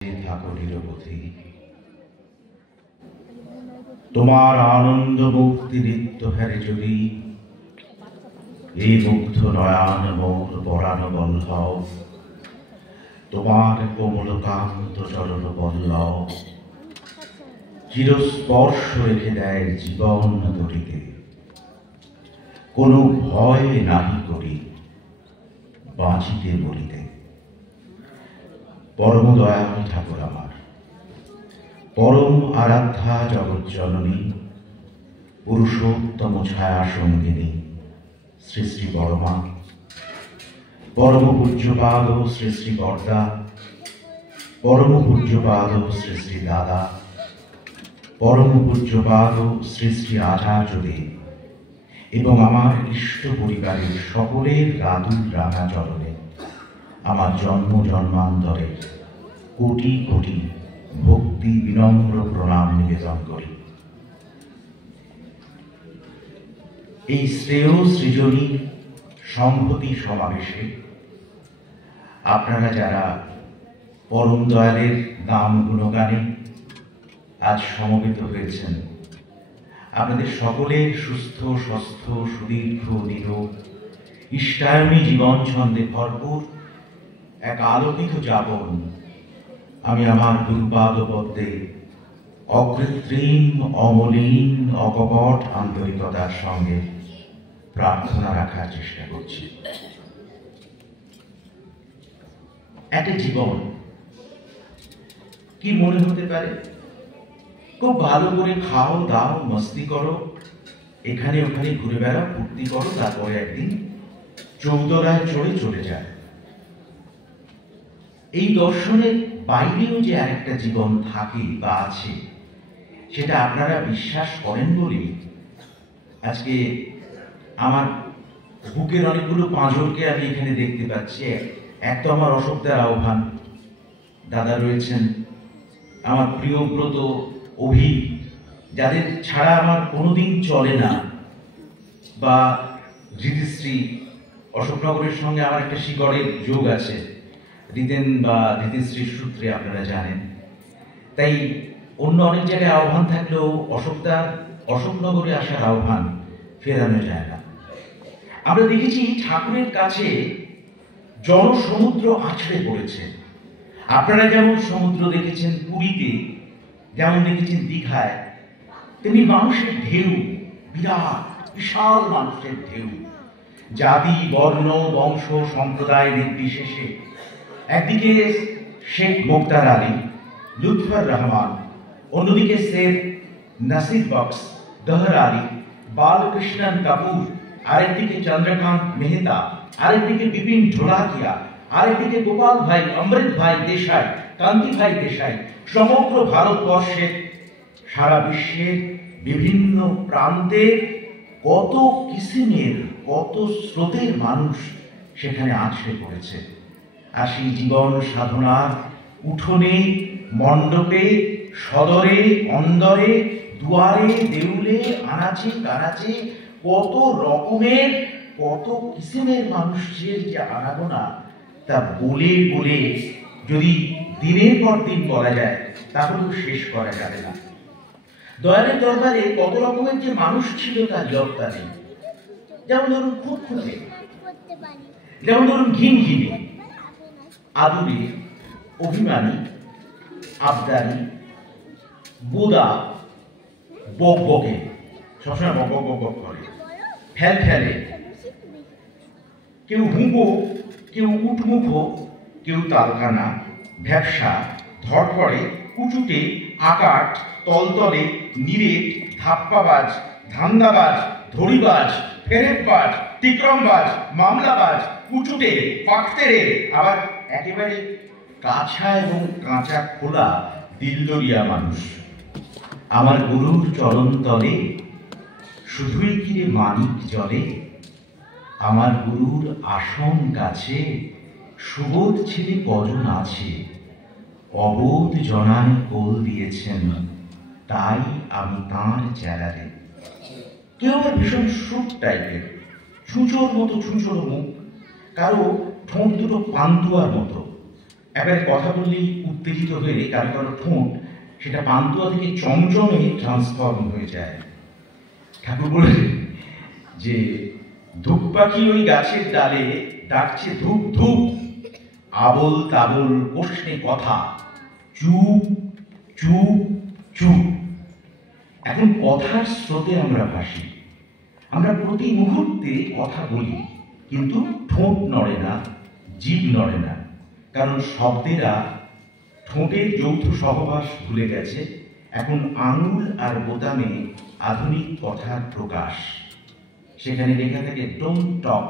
থাকো নিরবধি। তোমার আনন্দ মুক্তি নিত্য হেরে যদি এই মুগ্ধ নয়ান মোর পরাণ বল্লভ, তোমার কোমলকান্ত চরণ পল্লব চিরস্পর্শ রেখে দেয় জীবন তরিতে। কোনো ভয় নাহি করি বাঁচিতে বলিতে। পরম দয়াল ঠাকুর আমার, পরম আরাধ্যা জগৎ জননী, পুরুষোত্তম ছায়া সঙ্গিনী শ্রী শ্রী বড়মা, পরম পূজ্যপাদ শ্রী শ্রী বরদা, পরম পূজ্যপাদ শ্রী শ্রী দাদা, পরম পূজ্যপাদ শ্রী শ্রী আচার্যদেব এবং আমার ইষ্ট পরিবারের সকলের রাদুর রাঙা চরণে আমার জন্ম জন্মান্তরে কোটি কোটি ভক্তি বিনম্র প্রণাম নিবেদন করি। এই শ্রেয় সৃজনী সংহতি সমাবেশে আপনারা যারা পরম দয়ালের নাম গুণগানে আজ সমবেত হয়েছেন, আপনাদের সকলের সুস্থ স্বাস্থ্য সুদীর্ঘ নিরোগ ইষ্টায়নী জীবন ছন্দে ভরপুর এক আলোকিত যাপন আমি আমার দুর্পাদ পদ্মে অকৃত্রিম অমলিন অকপট আন্তরিকতার সঙ্গে প্রার্থনা রাখার চেষ্টা করছি। একটা জীবন কি মনে হতে পারে? খুব ভালো করে খাও দাও মস্তি করো, এখানে ওখানে ঘুরে বেড়াও ফুর্তি করো, তারপরে একদিন চৌতলায় চড়ে চলে যায়। এই দর্শনের বাইরেও যে আরেকটা জীবন থাকে বা আছে, সেটা আপনারা বিশ্বাস করেন বলেই আজকে আমার বুকের অনেকগুলো পাঁজরকে আমি এখানে দেখতে পাচ্ছি। এক তো আমার অশোকদার আহ্বান, দাদা রয়েছেন, আমার প্রিয়ব্রত অভি, যাদের ছাড়া আমার কোনোদিন চলে না, বা ঋতুশ্রী, অশোকনগরের সঙ্গে আমার একটা শিকড়ের যোগ আছে, রিতেন বা ঋতুশ্রীর সূত্রে আপনারা জানেন। তাই অন্য অনেক জায়গায় আহ্বান থাকলেও অশোকদার অশোকনগরে আসার আহ্বান ফেরানো যায় না। আমরা দেখেছি ঠাকুরের কাছে জনসমুদ্র আছড়ে পড়েছে। আপনারা যেমন সমুদ্র দেখেছেন পুরীতে, যেমন দেখেছেন দীঘায়, তেমনি মানুষের ঢেউ, বিরাট বিশাল মানুষের ঢেউ, জাতি বর্ণ বংশ সম্প্রদায় নির্বিশেষে। একদিকে শেখ মুক্তার আলী, লুৎফর রহমান, অন্যদিকে শের নাসির বক্স, দহর আলী, বালকৃষ্ণন কাপুর, আরেকদিকে চন্দ্রকান্ত মেহতা, আরেকদিকে বিপিন ঢোলাকিয়া, আরেকদিকে গোপাল ভাই, অমৃত ভাই দেশাই, কান্তি ভাই দেশাই। সমগ্র ভারতবর্ষের, সারা বিশ্বের বিভিন্ন প্রান্তে কত কিসিমের, কত স্রোতের মানুষ সেখানে আছড়ে পড়েছে। আর সেই জীবন সাধনার উঠোনে, মণ্ডপে, সদরে, অন্দরে, দুয়ারে, দেউলে, আনাচে কানাচে কত রকমের, কত কিসিমের মানুষের যে আনাগোনা, তা বলে বলে যদি দিনের পর দিন বলা যায় তাহলেও শেষ করা যাবে না। দয়ালের দরবারে কত রকমের যে মানুষ ছিল তার জবাবটা নেই। যেমন ধরুন খুঁতখুঁতে, যেমন ধরুন ঘিনঘিনে, আদুরে, অভিমানী, আবদারি, বোদা, বকবকে, সবসময় বক বক বক করে, ফেল ফেলে, কেউ হুঁকো, কেউ উটমুখো, কেউ তালকানা, ভ্যাবসা, ধরপড়ে, কুচুটে, আকাট, তলতলে, নিরেট, ধাপ্পাবাজ, ধান্দাবাজ, ধড়িবাজ, ফেরেববাজ, তিক্রমবাজ, মামলাবাজ, কুচুটে, পাকতেরে, আবার একেবারে কাঁচা এবং কাঁচা খোলা দিলদরিয়া মানুষ। আমার গুরুর চরণ তলে শুধুই কিরে মানিক জলে, আমার গুরুর আসন কাছে সুবোধ ছেলে কজন আছে, অবোধ জনায় কোল দিয়েছেন, তাই আমি তাঁর চেলারে। কেউ আবার ভীষণ সুখ টাইপের, ছুঁচোর মতো ছুঁচোর মুখ, কারো ঠোঁট দুটো পান্তুয়ার মতো, এবারে কথা বললেই উত্তেজিত হয়ে কারো কারো ঠোঁট সেটা পান্তুয়া থেকে চমচমে ট্রান্সফর্ম হয়ে যায়। ঠাকুর বলেন যে ধূপ পাখি ওই গাছের ডালে ডাকছে ধূপ ধূপ, আবল তাবল প্রশ্নে কথা, চুপ চুপ চুপ। এখন কথার স্রোতে আমরা ভাসি, আমরা প্রতি মুহূর্তে কথা বলি, কিন্তু ঠোঁট নড়ে না, জিভ নড়ে না, কারণ শব্দেরা ঠোঁটের যৌথ সহবাস ভুলে গেছে। এখন আঙুল আর বোতামে আধুনিক কথার প্রকাশ। সেখানে লেখা থাকে ডোন্ট টক,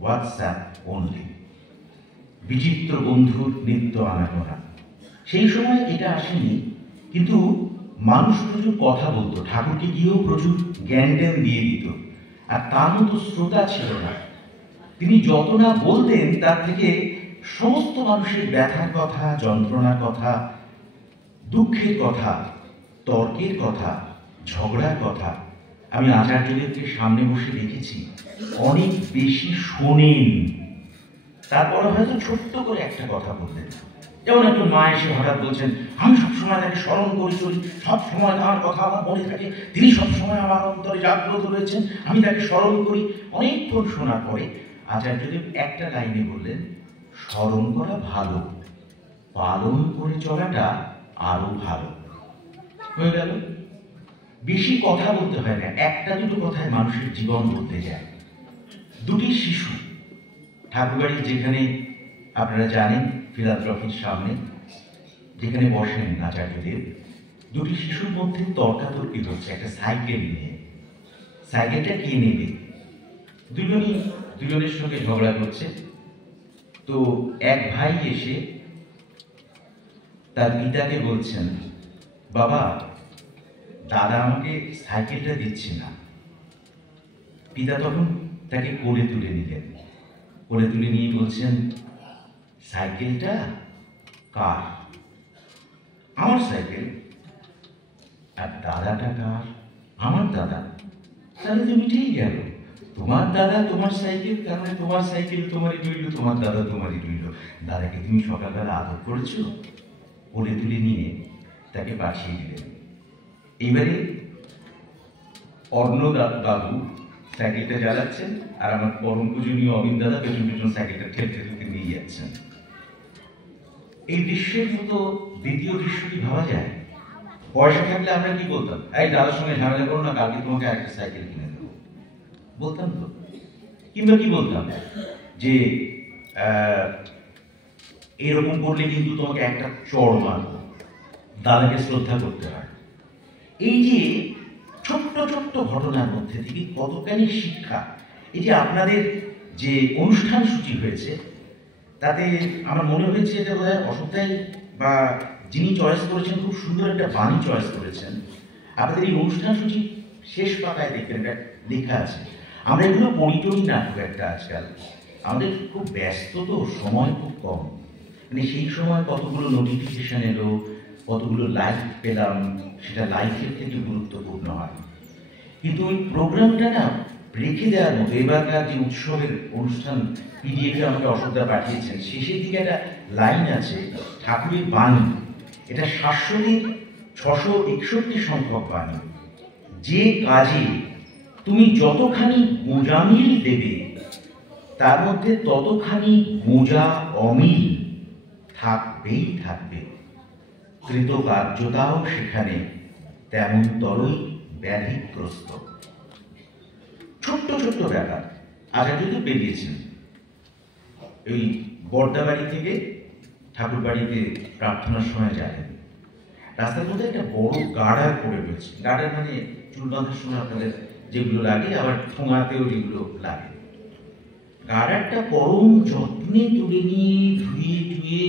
হোয়াটসঅ্যাপ অনলি। বিচিত্র বন্ধুর নিত্য আনাগোনা। সেই সময় এটা আসেনি, কিন্তু মানুষ প্রচুর কথা বলতো, ঠাকুরকে গিয়েও প্রচুর জ্ঞান ট্যান দিয়ে দিত, আর তার মতো শ্রোতা ছিল না। তিনি যত না বলতেন তার থেকে সমস্ত মানুষের ব্যথার কথা, যন্ত্রণার কথা, দুঃখের কথা, তর্কের কথা, ঝগড়ার কথা আমি আচার্যদেবকে সামনে বসে দেখেছি। অনেক বেশি শোনেন, তারপরে হয়তো ছোট্ট করে একটা কথা বললেন। যেমন একজন মা এসে হঠাৎ বলছেন, আমি সবসময় তাকে স্মরণ করে চলি, সবসময় তার কথা আমার মনে থাকে, তিনি সবসময় আমার অন্তরে জাগ্রত রয়েছেন, আমি তাকে স্মরণ করি। অনেকক্ষণ শোনার পরে আচার্যদেব একটা লাইনে বললেন, স্মরণ করা ভালো, পালন করে চলাটা আরো ভালো। হয়ে গেল। বেশি কথা বলতে হয় না, একটা দুটো কথায় মানুষের জীবন বলতে যায়। দুটি শিশু ঠাকুরবাড়ি, যেখানে আপনারা জানেন ফিলান্থ্রপির সামনে যেখানে বসেন আচার্যদেব, দুটি শিশুর মধ্যে তর্কাতর্কি হচ্ছে একটা সাইকেল নিয়ে। সাইকেলটা কে নেবে, দুজনের সঙ্গে ঝগড়া করছে। তো এক ভাই এসে তার পিতাকে বলছেন, বাবা, দাদা আমাকে সাইকেলটা দিচ্ছে না। পিতা তখন তাকে কোলে তুলে নিলেন, কোলে তুলে নিয়ে বলছেন, সাইকেলটা কার? আমার সাইকেল। আর দাদাটা কার? আমার দাদা। তাহলে তো মিটেই গেল, তোমার দাদা তোমার সাইকেল, তার মানে তোমার সাইকেল তোমারই রইল, তোমার দাদা তোমারই রইল। দাদাকে তুমি সকালবেলা আদর করেছো, কোলে তুলে নিয়ে তাকে পাঠিয়ে দিলেন। এবারে অর্ণবাবু সাইকেলটা জ্বালাচ্ছেন, আর আমার পরম পূজনীয় অবিন দাদা পেছন পেছন সাইকেলটা ঠেলতে ঠেলতে নিয়ে যাচ্ছেন। এই দৃশ্যের মতো দ্বিতীয় দৃশ্যটি ভাবা যায়। পয়সা থাকলে আমরা কি বলতাম, এই দাদার সঙ্গে ঝামেলা করো না, কালকে তোমাকে একটা সাইকেল কিনে দেবো, বলতাম তো? কিংবা কি বলতাম, যে এরকম করলে কিন্তু তোমাকে একটা চড় মারবো, দাদাকে শ্রদ্ধা করতে হয়। এই যে ছোট্ট ছোট্ট ঘটনার মধ্যে থেকে কতখানি শিক্ষা। এই যে আপনাদের যে অনুষ্ঠান সূচি হয়েছে, তাতে আমার মনে হয়েছে এটা বোধহয় অসুবিধাই বা যিনি চয়েস করেছেন খুব সুন্দর একটা বাণী চয়েস করেছেন। আপনাদের এই অনুষ্ঠান সূচি শেষ পাতায় দেখবেন এটা লেখা আছে। আমরা এগুলো পড়ি না খুব একটা আজকাল, আমাদের খুব ব্যস্ত তো, সময় খুব কম। মানে সেই সময় কতগুলো নোটিফিকেশন এলো, কতগুলো লাইক পেলাম, সেটা লাইফের থেকে গুরুত্বপূর্ণ হয়। কিন্তু ওই প্রোগ্রামটা না রেখে দেওয়ার মতো। এবারকার যে উৎসবের অনুষ্ঠান পিডিএফে আমাকে অশোকদা পাঠিয়েছেন, শেষের দিকে একটা লাইন আছে, ঠাকুরের বাণী, এটা 700-661 সংখ্যক বাণী। যে কাজে তুমি যতখানি গোঁজামিল দেবে, তার মধ্যে ততখানি গোঁজা অমিল থাকবেই থাকবে। কৃতকার্যতাও সেখানে তেমন তরই ব্যাধিগ্রস্ত। ছোট্ট ছোট্ট ব্যাপার। আচার্যদেব বেরিয়েছেন এই বর্দাবাড়ি থেকে ঠাকুর বাড়িতে প্রার্থনার সময় যাবেন। রাস্তার মধ্যে একটা বড় গার্ডার পড়ে রয়েছে। গার্ডার মানে চুল বাঁধার সময় আপনাদের যেগুলো লাগে, আবার ঠোঙাতেও যেগুলো লাগে। গার্ডারটা পরম যত্নে তুলে নিয়ে ধুয়ে ধুয়ে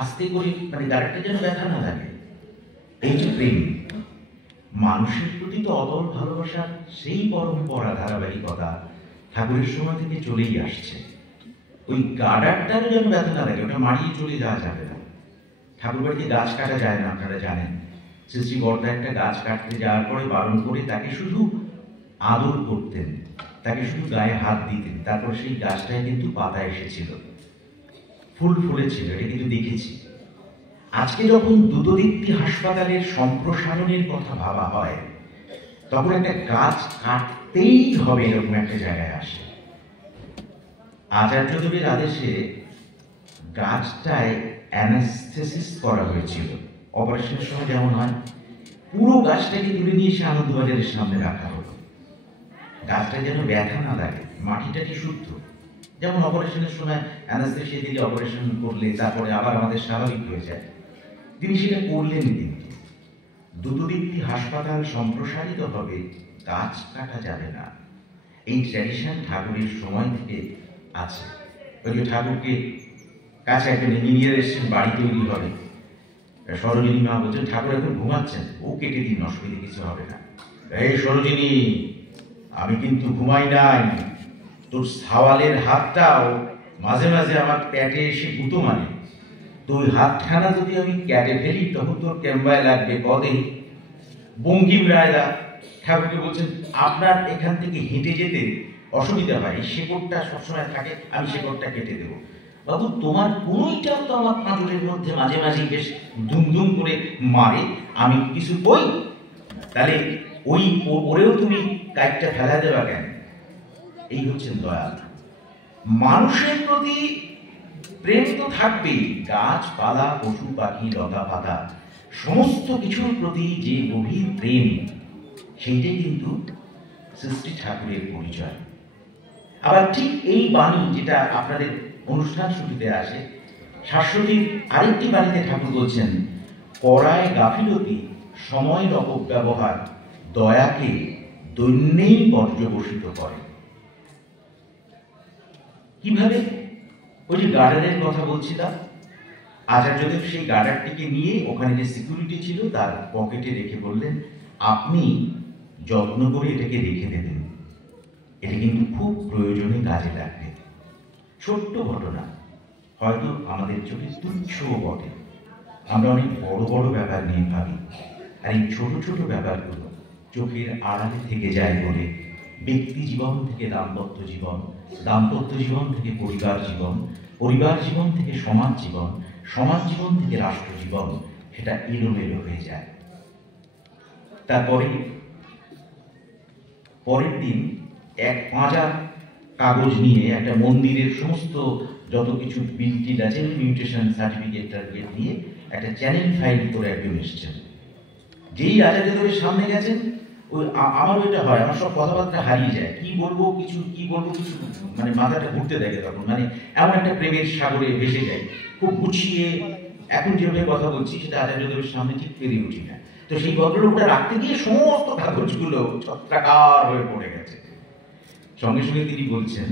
আস্তে করে, মানে গার্ডারটা যেন ব্যথা না লাগে। এই যে প্রেম, মানুষের প্রতি তো অতল ভালোবাসার সেই পরম্পরা, ধারাবাহিকতা ঠাকুরের সময় থেকে চলেই আসছে। ওই গার্ডারটারও যেন ব্যথা না লাগে, ওটা মারিয়ে চলে যাওয়া যাবে না। ঠাকুর বাড়িতে গাছ কাটা যায় না, আপনারা জানেন। শ্রী বর্দা একটা গাছ কাটতে যাওয়ার পরে বারণ করে তাকে শুধু আদর করতেন, তাকে শুধু গায়ে হাত দিতেন, তারপর সেই গাছটায় কিন্তু পাতা এসেছিল। ফুল ফুলেছিল, এটা কিন্তু দেখেছি। আজকে যখন দুধদীপ্তি হাসপাতালের সম্প্রসারণের কথা ভাবা হয়, তখন একটা গাছ কাটতেই হবে এরকম একটা জায়গায় আসে। আচার্যদেবের আদেশে গাছটায় অ্যানাস্থেসিস করা হয়েছিল। অপারেশনের সময় যেমন হয়, পুরো গাছটাকে তুলে নিয়ে এসে আনন্দবাজারের সামনে রাখা হলো। গাছটা যেন ব্যথা না লাগে, মাটিটাকে শুদ্ধ। যেমন অপারেশনের সময় অ্যানাস্থেসিয়া দিলে, অপারেশন করলে তারপরে আবার আমাদের স্বাভাবিক হয়ে যায়, তিনি সেটা করলেন। কিন্তু দুধদীপ্তি হাসপাতাল সম্প্রসারিত হবে, গাছ কাটা যাবে না। এই ট্র্যাডিশন ঠাকুরের সময় থেকে আছে। ওই যে ঠাকুরকে কাছে একজন ইঞ্জিনিয়ার এসেছেন, বাড়ি তৈরি হবে, সরোজিনী মা বলছেন ঠাকুর এখন ঘুমাচ্ছেন, ও কেটে দিন, অসুবিধা কিছু হবে না। এই সরোজিনী, আমি কিন্তু ঘুমাই নাই, তোর সাওয়ালের হাতটাও মাঝে মাঝে আমার পেটে এসে গুঁতো মানে, তো ওই হাতখানা যদি আমি কেটে ফেলি তখন তোর ক্যাম্বায় লাগবে পদে। বঙ্কিম রায়দা ঠাকুরকে বলছেন আপনার এখান থেকে হেঁটে যেতে অসুবিধা হয়, শেকড়টা সবসময় থাকে, আমি শেকড়টা কেটে দেবো। বাবু, তোমার কোনোইটাও তো আমার পাঁজরের মধ্যে মাঝে মাঝে বেশ ধুমধুম করে মারে, আমি কিছু কই? তাহলে ওই ওরেও তুমি কাইটটা ফেলা দেবা কেন? এই হচ্ছেন দয়াল। মানুষের প্রতি প্রেম তো থাকবেই, গাছপালা, পশু পাখি, লতা পাতা, সমস্ত কিছুর প্রতি যে গভীর প্রেম, সেইটাই কিন্তু সৃষ্টি ঠাকুরের পরিচয়। আবার ঠিক এই বাণী যেটা আপনাদের অনুষ্ঠান শুরুতে আসে, শাশ্বতীর আরেকটি বাণীতে ঠাকুর বলছেন, করায় গাফিলতি, সময়ের অপব্যবহার, দয়াকে দৈন্যেই পর্যবসিত করে। কিভাবে? ওই যে গার্ডারের কথা বলছিলাম, আচার্যদেব সেই গার্ডারটিকে নিয়ে ওখানে যে সিকিউরিটি ছিল তার পকেটে রেখে বললেন, আপনি যত্ন করে এটাকে রেখে দেবেন, এটা কিন্তু খুব প্রয়োজনে কাজে লাগবে। ছোট্ট ঘটনা, হয়তো আমাদের চোখে তুচ্ছও বটে, আমরা অনেক বড় বড় ব্যাপার নিয়ে ভাবি, আর এই ছোট ছোট ব্যাপারগুলো চোখের আড়ালে থেকে যায় বলে ব্যক্তি জীবন থেকে দাম্পত্য জীবন, দাম্পত্য জীবন থেকে পরিবার জীবন, পরিবার জীবন থেকে সমাজ জীবন, সমাজ জীবন থেকে রাষ্ট্র জীবন, সেটা এলোমেলো হয়ে যায়। তারপরে পরের দিন এক পাঁজা কাগজ নিয়ে একটা মন্দিরের সমস্ত যত কিছু বিল টিল আছে, মিউটেশন সার্টিফিকেট টার্টিফিকেট নিয়ে একটা চ্যানেল ফাইল করে একজন এসছেন। যেই আচার্যদেবের সামনে গেছেন, ওই আমার ওইটা হয়, আমার সব কথাবার্তা হারিয়ে যায়, কি বলবো কিছু মানে মাথাটা ঘুরতে দেখে তখন, মানে এমন একটা প্রেমের সাগরে ভেসে যায়, খুব গুছিয়ে এখন যেভাবে কথা বলছি সেটা আচার্যদেবের সামনে ঠিক পেরিয়ে উঠি না। তো সেই ভদ্রলোকটা রাখতে গিয়ে সমস্ত কাগজগুলো ছত্রাকার হয়ে পড়ে গেছে। সঙ্গে সঙ্গে তিনি বলছেন,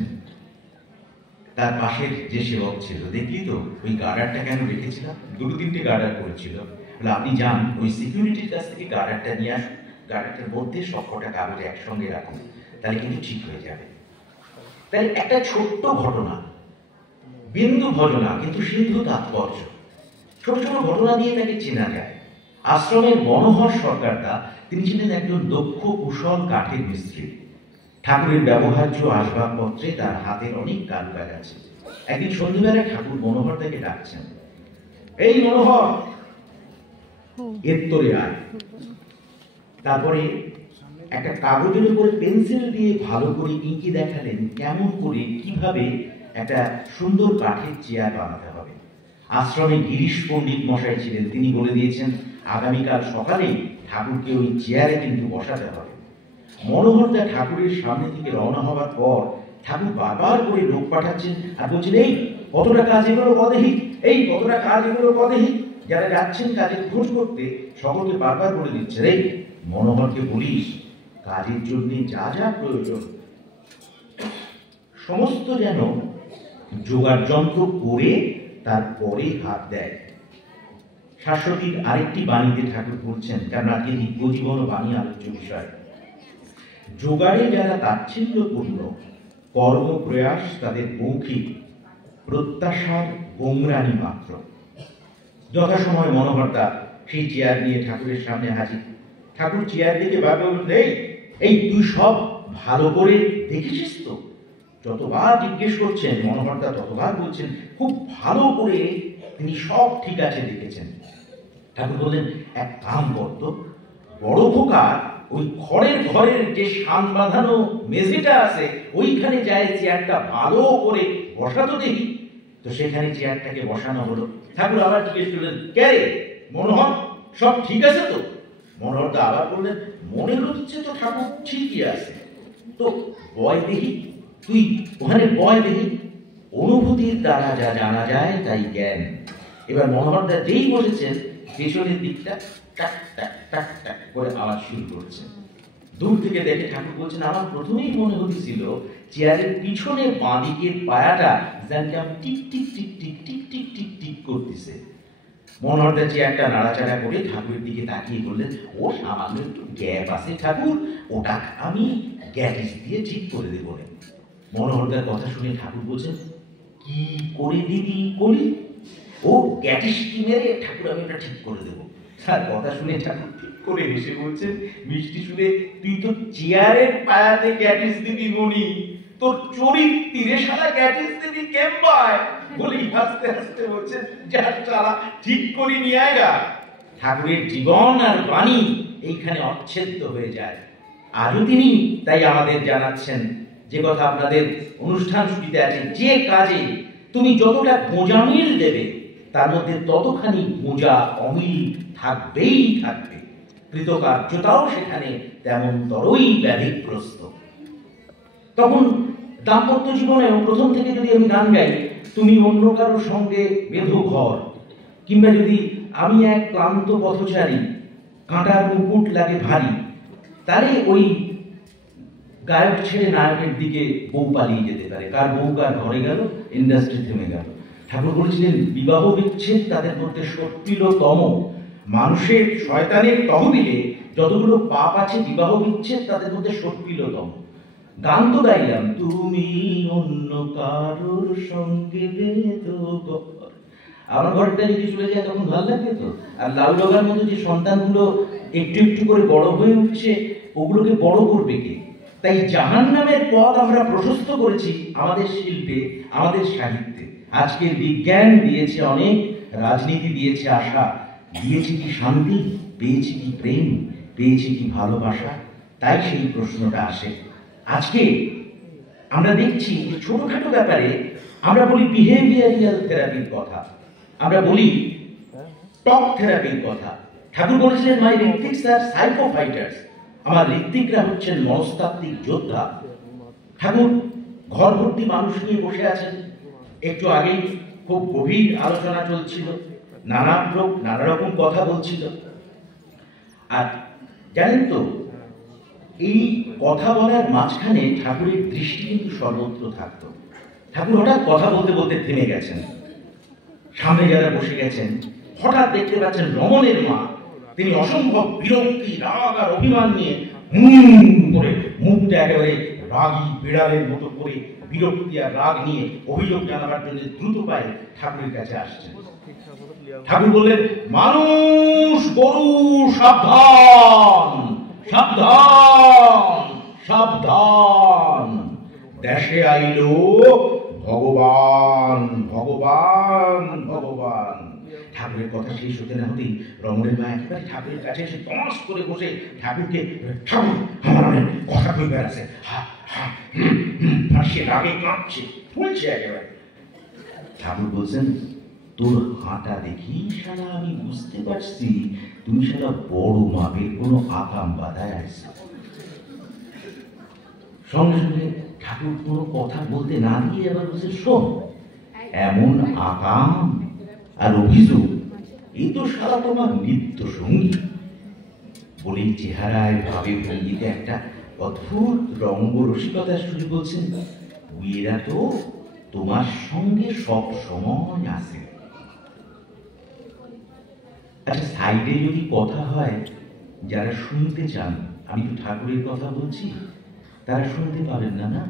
তার পাশের যে সেবক ছিল, দেখলি তো ওই গার্ডারটা কেন রেখেছিলাম? দুটো তিনটে গার্ডার করেছিল, বলে আপনি যান ওই সিকিউরিটির কাছ থেকে গার্ডারটা নিয়ে আসুন, গার্ডারটার মধ্যে সবকটা কাগজ একসঙ্গে রাখুন, তাহলে কিন্তু ঠিক হয়ে যাবে। তাই একটা ছোট্ট ঘটনা, বিন্দু ভজনা কিন্তু সিন্ধু তাৎপর্য, ছোট ছোট ঘটনা দিয়ে তাকে চেনা যায়। আশ্রমের মনোহর সরকারদা, তিনি ছিলেন একজন দক্ষ কুশল কাঠের মিস্ত্রি। ঠাকুরের ব্যবহার্য আসবাবপত্রে তার হাতের অনেক কারুকাজ আছে। একদিন সন্ধ্যেবেলা ঠাকুর মনোহর তাকে ডাকছেন, এই মনোহর, এর তোরে আয়। তারপরে একটা কাগজের উপরে পেন্সিল দিয়ে ভালো করে ইঁকে দেখালেন কেমন করে কিভাবে একটা সুন্দর কাঠের চেয়ার বানাতে হবে। আশ্রমে গিরিশ পণ্ডিত মশাই ছিলেন, তিনি বলে দিয়েছেন আগামীকাল সকালে ঠাকুরকে ওই চেয়ারে কিন্তু বসাতে হবে। মনোহরদা ঠাকুরের সামনে থেকে রওনা হওয়ার পর ঠাকুর বারবার করে লোক পাঠাচ্ছেন আর বলছেন, এই কতটা কাজ এগুলো কদেহি, এই কতটা কাজ এগুলো কদেহি। যারা যাচ্ছেন কাজের খোঁজ করতে সকলকে বারবার বলে দিচ্ছে, এই মনোহরকে বলিস কাজের জন্য যা যা প্রয়োজন সমস্ত যেন জোগাড় যন্ত্র করে তারপরে হাত দেয়। শাশ্বতীর আরেকটি বাণীতে ঠাকুর বলছেন, কারণ আজকে দিব্যজীবন ও বাণী আলোচ্য বিষয়, জোগাড়ে যারা তাচ্ছিল্যপূর্ণ, কর্মপ্রয়াস তাদের মৌখিক, প্রত্যাশার গোমরানি মাত্র। যথাসময় মনোহরদা সেই চেয়ার নিয়ে ঠাকুরের সামনে হাজির। ঠাকুর চেয়ার দিকে ভাবে বললেন, এই তুই সব ভালো করে দেখেছিস তো? যতবার জিজ্ঞেস করছেন মনোহরদা ততবার বলছেন খুব ভালো করে তিনি সব ঠিক আছে দেখেছেন। ঠাকুর বললেন, এক কাম করতো, বড় খোকা ওই খড়ের ঘরের যে শান বাঁধানো মেঝেটা আছে ওইখানে যায় চেয়ারটা ভালো করে বসাতো দেখি। তো সেখানে চেয়ারটাকে বসানো হলো। ঠাকুর আবার জিজ্ঞেস করলেন, কে মনোহর, সব ঠিক আছে তো? মনোহরদা আবার বললেন, মনে হচ্ছে তো ঠাকুর ঠিকই আছে। তো বয় দেখি, তুই ওখানে বয় দেখি। অনুভূতির দ্বারা যা জানা যায় তাই জ্ঞান। এবার মনোহরদা যেই বসেছেন পেছনের দিকটা টাক টাক টাক টাক করে আওয়াজ শুরু করছে। দূর থেকে দেখে ঠাকুর বলছেন, আমার প্রথমেই মনে হয়েছিল চেয়ারের পিছনে বাঁদিকের পায়াটা যেন tick tick tick tick tick tick tick tick করতেছে। মনোহরদা চেয়ারটা নাড়াচাড়া করে ঠাকুরের দিকে তাকিয়ে বললেন, ও সামান্য একটু গ্যাপ আছে ঠাকুর, ওটা আমি গ্যাটিস দিয়ে ঠিক করে দেব। মনোহরদার কথা শুনে ঠাকুর বলছেন, কি করে দিদি করি? ও গ্যাটিস কি মেরে ঠাকুর আমি ওটা ঠিক করে দেবো। তার কথা শুনে ঠাকুর ঠিক করে হেসে বলছেন মিষ্টি শুনে, তুই তো চেয়ারের পায়াতে গ্যাটিস দিবি মনি, তোর চরিত্রে শালা গ্যাটিস দিবি কেমবায় বলি হাসতে হাসতে বলছেন, যা শালা ঠিক করে নিয়ে আয়গা। ঠাকুরের জীবন আর বাণী এইখানে অচ্ছেদ্য হয়ে যায়। আজও তিনি তাই আমাদের জানাচ্ছেন যে কথা আপনাদের অনুষ্ঠান সূচিতে আছে, যে কাজে তুমি যতটা গোঁজামিল দেবে তার মধ্যে ততখানি গোঁজা অমিল থাকবেই থাকবে। কৃতকার্যতাও সেখানে তেমন তরই ব্যাধিগ্রস্ত। তখন দাম্পত্য জীবনেও প্রথম থেকে যদি আমি গান গাই, তুমি অন্য কারোর সঙ্গে বেঁধো ঘর, কিংবা যদি আমি এক ক্লান্ত পথচারী, কাঁটার মুকুট লাগে ভারী, তারে ওই গায়ক ছেড়ে নায়কের দিকে বউ পালিয়ে যেতে পারে। কার বউ কার ঘরে গেল, ইন্ডাস্ট্রি থেমে গেল। ঠাকুর বলেছিলেন, বিবাহ বিচ্ছেদ তাদের মধ্যে সত্তিলতম। মানুষের শয়তানের তহবিলে যতগুলো পাপ আছে, বিবাহ বিচ্ছেদ তাদের মধ্যে সত্তিলতম। গান তো গাইলাম, তুমি অন্য কারোর সঙ্গে বেঁধো ঘর। আমার ঘরটা যদি চলে যায় তখন ভালো লাগবে তো? আর লাউ ডগার মতো যে সন্তানগুলো একটু একটু করে বড় হয়ে উঠছে, ওগুলোকে বড় করবে কে? তাই জাহান্নামের পথ আমরা প্রশস্ত করেছি আমাদের শিল্পে, আমাদের সাহিত্যে। আজকের বিজ্ঞান দিয়েছে অনেক, রাজনীতি দিয়েছে আশা, দিয়েছে কি শান্তি, পেয়েছি কি প্রেম, পেয়েছি কি ভালোবাসা? তাই সেই প্রশ্নটা আসে। আজকে আমরা দেখছি ছোটখাটো ব্যাপারে আমরা বলি বিহেভিয়ারিয়াল থেরাপির কথা, আমরা বলি টক থেরাপির কথা। ঠাকুর বলেছিলেন, মাই ঋত্বিকস আর সাইকো ফাইটার্স, আমার ঋত্বিকরা হচ্ছেন মনস্তাত্ত্বিক যোদ্ধা। ঠাকুর ঘর ভর্তি মানুষ নিয়ে বসে আছেন। একটু আগেই খুব গভীর আলোচনা চলছিল, নানা লোক নানা রকম কথা বলছিল। আর জানেন তো, এই কথা বলার মাঝখানে ঠাকুরের দৃষ্টি কিন্তু সর্বত্র থাকতো। ঠাকুর হঠাৎ কথা বলতে বলতে থেমে গেছেন। সামনে যারা বসে গেছেন হঠাৎ দেখতে পাচ্ছেন রমণের মা। তিনি অসম্ভব বিরক্তি, রাগ আর অভিমান নিয়ে করে মুখটা একেবারে রাগী বিড়ালের মতো করে বিরক্তি আর রাগ নিয়ে অভিযোগ জানাবার জন্য দ্রুত পায়ে ঠাকুরের কাছে আসছেন। ঠাকুর বললেন, মানুষ গরু সাবধান সাবধান সাবধান, দেশে আইলো ভগবান ভগবান ভগবান। ঠাকুরের কথা শেষ হতে না হতেই রমণের মা একেবারে ঠাকুরের কাছে এসে তমাস করে বসে ঠাকুরকে, ঠাকুর আমার অনেক কথা কই বেড়াচ্ছে, সে রাগে কাঁপছে, ফুলছে একেবারে। ঠাকুর বলছেন, তোর হাঁটা দেখি শালা আমি বুঝতে পারছি তুমি শালা বড় মাপের কোনো আকাম বাধায় আসছো। সঙ্গে সঙ্গে ঠাকুর কোনো কথা বলতে না দিয়ে আবার বলছে, শোন, এমন আকাম আর অভিযোগ এই তো সারা তোমার নিত্য সঙ্গী। বলেই চেহারায় ভাবে ভঙ্গিতে একটা অদ্ভুত রঙ্গ রসিকতার সুরে বলছেন, এরা তো তোমার সঙ্গে সব সময় আছে। আচ্ছা, সাইডে যদি কথা হয়, যারা শুনতে চান, আমি তো ঠাকুরের কথা বলছি, তারা শুনতে পাবেন না, না?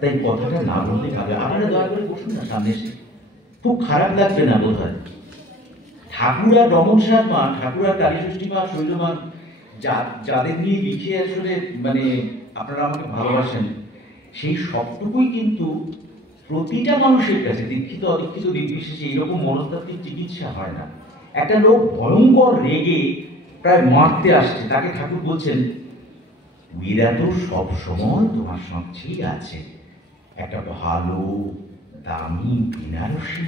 তাই কথাটা না বললে পাবে। আপনারা দয়া করে বসুন না সামনে এসে, খুব খারাপ লাগবে না বোধ হয়। ঠাকুর আর রমণ সাহেব মা, ঠাকুর আর কালীষষ্ঠী মা, শৈলমা যাদের নিয়ে লিখে আসলে মানে আপনারা আমাকে ভালোবাসেন, সেই সবটুকুই কিন্তু প্রতিটা মানুষের কাছে, দীক্ষিত অদীক্ষিত নির্বিশেষে এইরকম মনস্তাত্ত্বিক চিকিৎসা হয় না। একটা লোক ভয়ঙ্কর রেগে প্রায় মারতে আসছে, তাকে ঠাকুর বলছেন মীরা তো সব সময় তোমার সঙ্গেই আছে, একটা ভালো দামি বেনারসি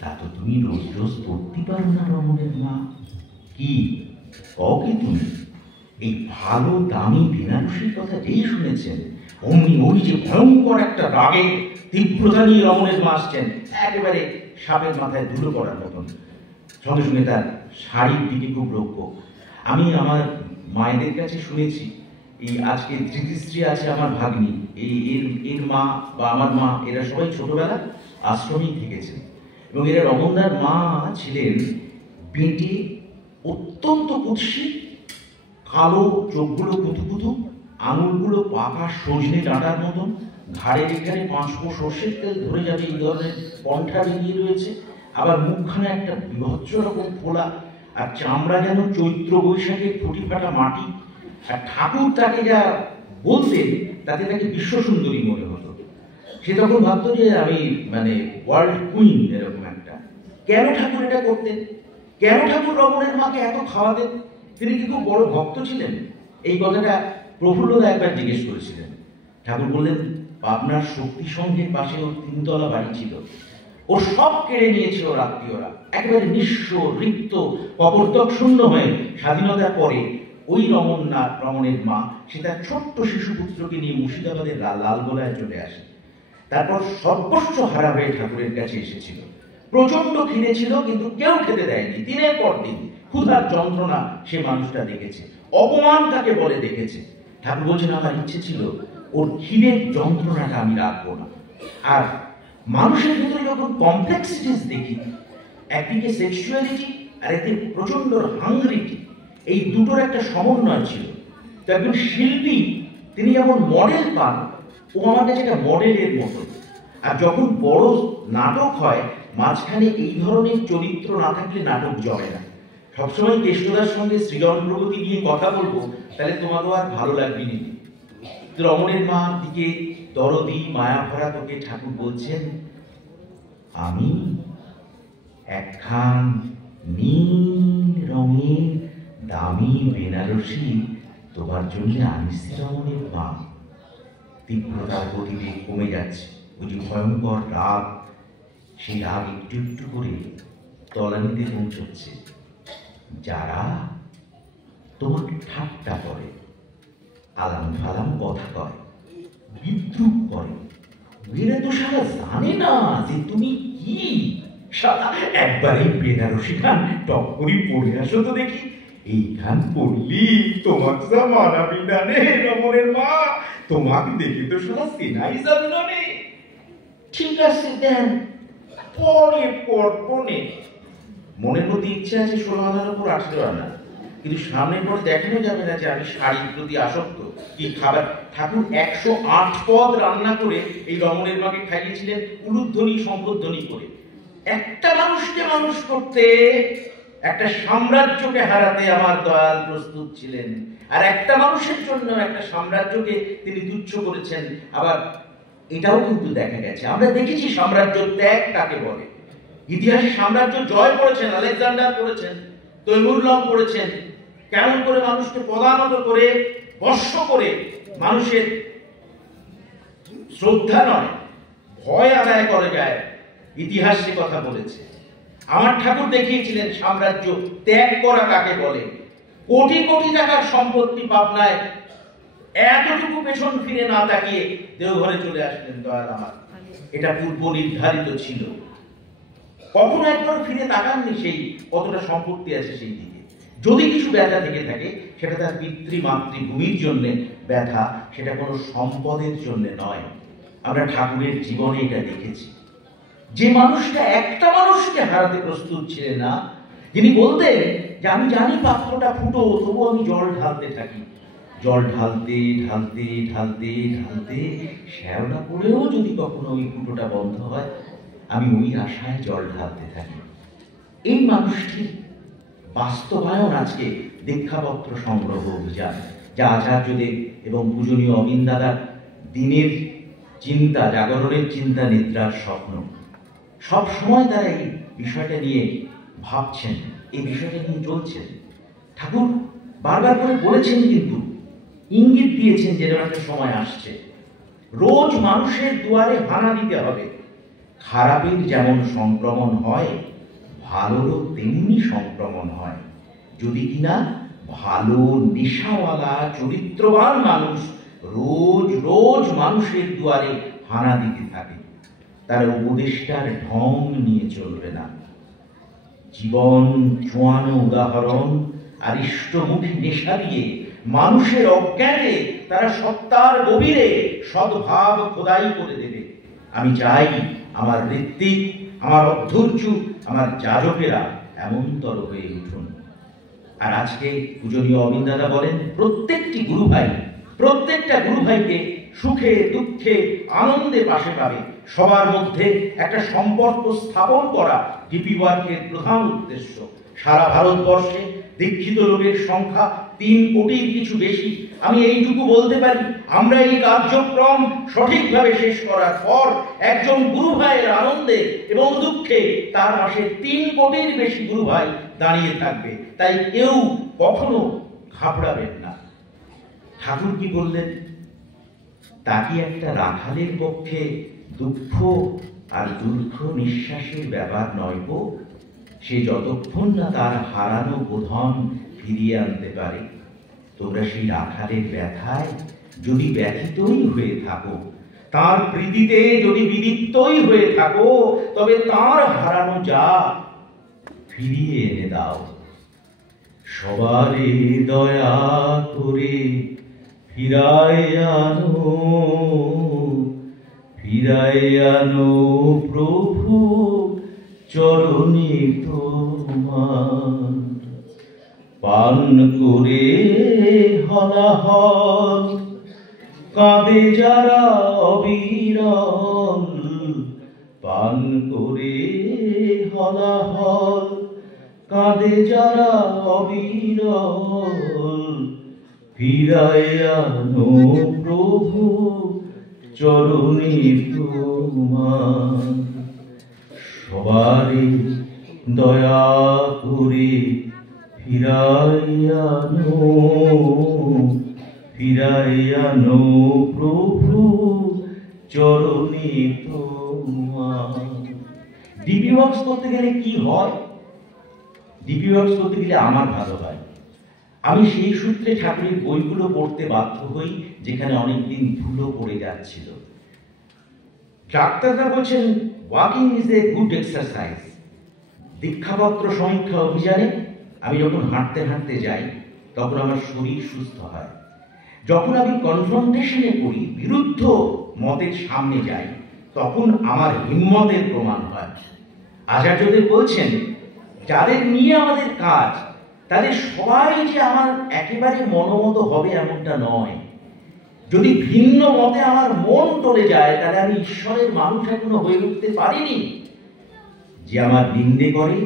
তা তো তুমি রোজ রোজ পড়তে পারো না রমণের মা। কি কি তুমি এই ভালো দামি বেনারসির কথা যেই শুনেছেন অমনি ওই যে ভয়ঙ্কর একটা রাগে তীব্রতা নিয়ে রমণের মা আসছেন, একেবারে সাপের মাথায় ধুলো পড়ার মতন। সঙ্গে সঙ্গে তার শাড়ির দিকে খুব লক্ষ্য। আমি আমার মায়েদের কাছে শুনেছি, এই আজকে ধৃতিশ্রী আছে আমার ভাগ্নি, এর মা বা আমার মা এরা সবাই ছোটবেলা আশ্রমেই থেকেছেন, এবং এরা রমণদার মা ছিলেন বেঁটে, অত্যন্ত কুৎসিত, কালো, চোখগুলো কুতু কুতু, আঙুলগুলো পাকা সজনে ডাঁটার মতন, ঘাড়ের এখানে 5 পো সর্ষের তেল ধরে যাবে এই ধরনের কণ্ঠা বেরিয়ে রয়েছে, আবার মুখখানে একটা বিভৎস রকম ফোলা, আর চামড়া যেন চৈত্র বৈশাখের ফুটি ফাটা মাটি। আর ঠাকুর তাকে যা বলতেন তাতে তাকে বিশ্বসুন্দরী মনে হতো। সে তখন ভাবতো যে আমি মানে ওয়ার্ল্ড কুইন এরকম একটা। কেন ঠাকুর এটা করতেন? কেন ঠাকুর রমণের মাকে এত খাওয়াতেন? তিনি কি খুব বড় ভক্ত ছিলেন? এই কথাটা প্রফুল্লদা একবার জিজ্ঞেস করেছিলেন। ঠাকুর বললেন পাবনার শক্তি সংঘের পাশে ওর 3 তলা বাড়ি ছিল, ও সব কেড়ে নিয়েছে ওর আত্মীয়রা, একেবারে নিঃস্ব রিক্ত কবরতক শূন্য হয়ে স্বাধীনতার পরে ওই রমণের মা সে তার ছোট্ট শিশুপুত্রকে নিয়ে মুর্শিদাবাদের লালগোলায় চলে আসে। তারপর সর্বস্ব হারা হয়ে ঠাকুরের কাছে এসেছিল। প্রচন্ড খিদে ছিল, কিন্তু কেউ খেতে দেয়নি। দিনের পর দিন ক্ষুধার যন্ত্রণা সে মানুষটা দেখেছে, অপমান তাকে বলে দেখেছে। ঠাকুর বলছেন আমার ইচ্ছে ছিল ওর খিদের যন্ত্রণাটা আমি রাখবো না। আর মানুষের ভিতরে যখন কমপ্লেক্সিটিস দেখি, একদিকে সেক্সুয়ালিটি আর একদিকে প্রচন্ড হাংরিটি, এই দুটোর একটা সমন্বয় ছিল। তো একজন শিল্পী তিনি যেমন মডেল পান, ও আমার কাছে একটা মডেলের মতো। আর যখন বড় নাটক হয়, মাঝখানে এই ধরনের চরিত্র না থাকলে নাটক জমে না। সবসময় কৃষ্ণদার সঙ্গে সৃজন প্রগতি নিয়ে কথা বলবো, তাহলে তোমাকেও আর ভালো লাগবে নি। রমণের মা দিকে দরদি মায়া ভরা তোকে ঠাকুর বলছেন আমি একখান নীল রঙের দামি বেনারসি তোমার জন্য আনিসি রমণের মা। তীব্রতার গতিবেগ কমে যাচ্ছে, ওই যে ভয়ঙ্কর রাগ, সেই রাগ একটু একটু করে তলানিতে পৌঁছচ্ছে। যারা তোমাকে ঠাট্টা করে, আলাম ফালাম কথা কয়, বিদ্রুপ করে, এরা তো সারা জানে না যে তুমি কি। সারা একবার এই বেনারসি খান টক করি পড়ে আসো তো দেখি, এইখান পড়লি তোমাকে যা মানাবি না রে রমণের মা, তোমাকে দেখে তো সারা চেনাই যাবে না রে। ঠিক আছে দেন, পরে পড়পনে মনের মধ্যে ইচ্ছা আছে 16 আনার উপর 18 আনা, কিন্তু সামনের পরে দেখানো যাবে না যে আমি শাড়ির প্রতি আসক্ত। কি খাবার ঠাকুর 108 পদ রান্না করে এই রমণের মাকে খাইয়েছিলেন উলুধ্বনি সম্পধ্বনি করে। একটা মানুষকে মানুষ করতে, একটা সাম্রাজ্যকে হারাতে আমার দয়াল প্রস্তুত ছিলেন। আর একটা মানুষের জন্য একটা সাম্রাজ্যকে তিনি তুচ্ছ করেছেন। আবার এটাও কিন্তু দেখা গেছে, আমরা দেখেছি সাম্রাজ্য ত্যাগ কাকে বলে। ইতিহাসে সাম্রাজ্য জয় করেছেন, আলেকজান্ডার করেছেন, তৈমুরলং করেছেন, কেমন করে মানুষকে পদানত করে বর্ষ করে মানুষের শ্রদ্ধা নয় ভয় আদায় করে যায়। ইতিহাস সে কথা বলেছে। আমার ঠাকুর দেখিয়েছিলেন সাম্রাজ্য ত্যাগ করা কাকে বলে। কোটি কোটি টাকার সম্পত্তি পাবনায়, এতটুকু পেছন ফিরে না তাকিয়ে দেওঘরে চলে আসলেন দয়াল আমার। এটা পূর্ব নির্ধারিত ছিল। কখনো একবার ফিরে তাকাননি সেই কতটা সম্পত্তি আছে সেই দিকে। যদি কিছু ব্যথা থেকে থাকে সেটা তার পিতৃমাতৃভূমির জন্য ব্যথা, সেটা কোনো সম্পদের জন্য নয়। আমরা ঠাকুরের জীবনে এটা দেখেছি। যে মানুষটা একটা মানুষকে হারাতে প্রস্তুত ছিলেন না, যিনি বলতেন যে আমি জানি পাত্রটা ফুটো, তবু আমি জল ঢালতে থাকি, জল ঢালতে ঢালতে ঢালতে ঢালতে শ্যাওলা পড়েও যদি কখনো ওই ফুটোটা বন্ধ হয়, আমি ওই আশায় জল ঢালতে থাকি। এই মানুষটির বাস্তবায়ন আজকে দীক্ষাপত্র সংগ্রহ অভিযান, যা আচার্যদেব এবং পূজনীয় অবিন দাদার দিনের চিন্তা, জাগরণের চিন্তা, নিদ্রার স্বপ্ন। সব সময় তারা এই বিষয়টা নিয়ে ভাবছেন, এই বিষয়টা নিয়ে চলছেন। ঠাকুর বারবার করে বলেছেন, কিন্তু ইঙ্গিত দিয়েছেন যে একটা সময় আসছে, রোজ মানুষের দুয়ারে হানা দিতে হবে। খারাপের যেমন সংক্রমণ হয়, ভালোরও তেমনি সংক্রমণ হয়। যদি কিনা ভালো নেশাওয়ালা চরিত্রবান মানুষ রোজ রোজ মানুষের দুয়ারে হানা দিতে থাকে, তার উপদেষ্টার ঢং নিয়ে চলবে না। জীবন চোয়ানো উদাহরণ আর ইষ্টমুখী নেশা দিয়ে মানুষের অজ্ঞানে তারা সত্তার গভীরে সদ্ভাব খোদাই করে দেবে। আমি চাই আমার ঋত্বিক, আমার অধৈর্য, আমার যাজকেরা এমনতর হয়ে উঠুন। আর আজকে পূজনীয় অবিন দাদা বলেন, প্রত্যেকটা গুরু ভাইকে সুখে দুঃখে আনন্দে পাশে পাবে। সবার মধ্যে একটা সম্পর্ক স্থাপন করা ডিপি ওয়ার্কের প্রধান উদ্দেশ্য। সারা ভারতবর্ষে দীক্ষিত লোকের সংখ্যা 3 কোটির কিছু বেশি। আমি এইটুকু বলতে পারি, আমরা এই কার্যক্রম সঠিকভাবে শেষ করার পর একজন গুরু ভাইয়ের আনন্দে এবং দুঃখে তার পাশে 3 কোটির বেশি গুরু ভাই দাঁড়িয়ে থাকবে। তাই কেউ কখনো ঘাবড়াবেন না। ঠাকুর কি বললেন? তা কি একটা রাখালের পক্ষে দুঃখ আর দীর্ঘ নিঃশ্বাসের ব্যাপার নয় গো? সে যতক্ষণ না তার হারানো বোধন ফিরিয়ে আনতে পারে। তোমরা সেই রাখালের ব্যথায় যদি ব্যথিতই হয়ে থাকো, তার প্রীতিতে যদি বিদীপ্তই হয়ে থাকো, তবে তার হারানো যা ফিরিয়ে এনে দাও। সবারে দয়া করে ফিরায় আনো প্রভু চরণে তোমার। পান করে হলাহল কাঁদে যারা অবিরল, পান করে হলাহল কাঁদে যারা অবিরল। ফিরায় আনো প্রভু চরণে তোমার। সবারে দয়া করে ফিরায় আনো প্রভু চরণে তোমার। ডিপি ওয়ার্কস করতে গেলে কি হয়? ডিপি ওয়ার্কস করতে গেলে আমার ভালো হয়। আমি সেই সূত্রে ঠাকুরের বইগুলো পড়তে বাধ্য হই, যেখানে অনেকদিন ধুলো পড়ে যাচ্ছিল। ডাক্তাররা বলছেন walking is a good exercise. দীক্ষাপত্র সমীক্ষা অভিযানে আমি যখন হাঁটতে হাঁটতে যাই, তখন আমার শরীর সুস্থ হয়। যখন আমি কনফ্রন্টেশনে করি, বিরুদ্ধ মতের সামনে যাই, তখন আমার হিম্মতের প্রমাণ হয়। আচার্যদেব বলছেন, যাদের নিয়ে আমাদের কাজ, তাদের সবাই যে আমার একেবারে মনোমত হবে এমনটা নয়। যদি ভিন্ন মতে আমার মন টলে যায়, তাহলে আমি ঈশ্বরের মানুষ এখনো হয়ে উঠতে পারিনি। যে আমার নিন্দে করে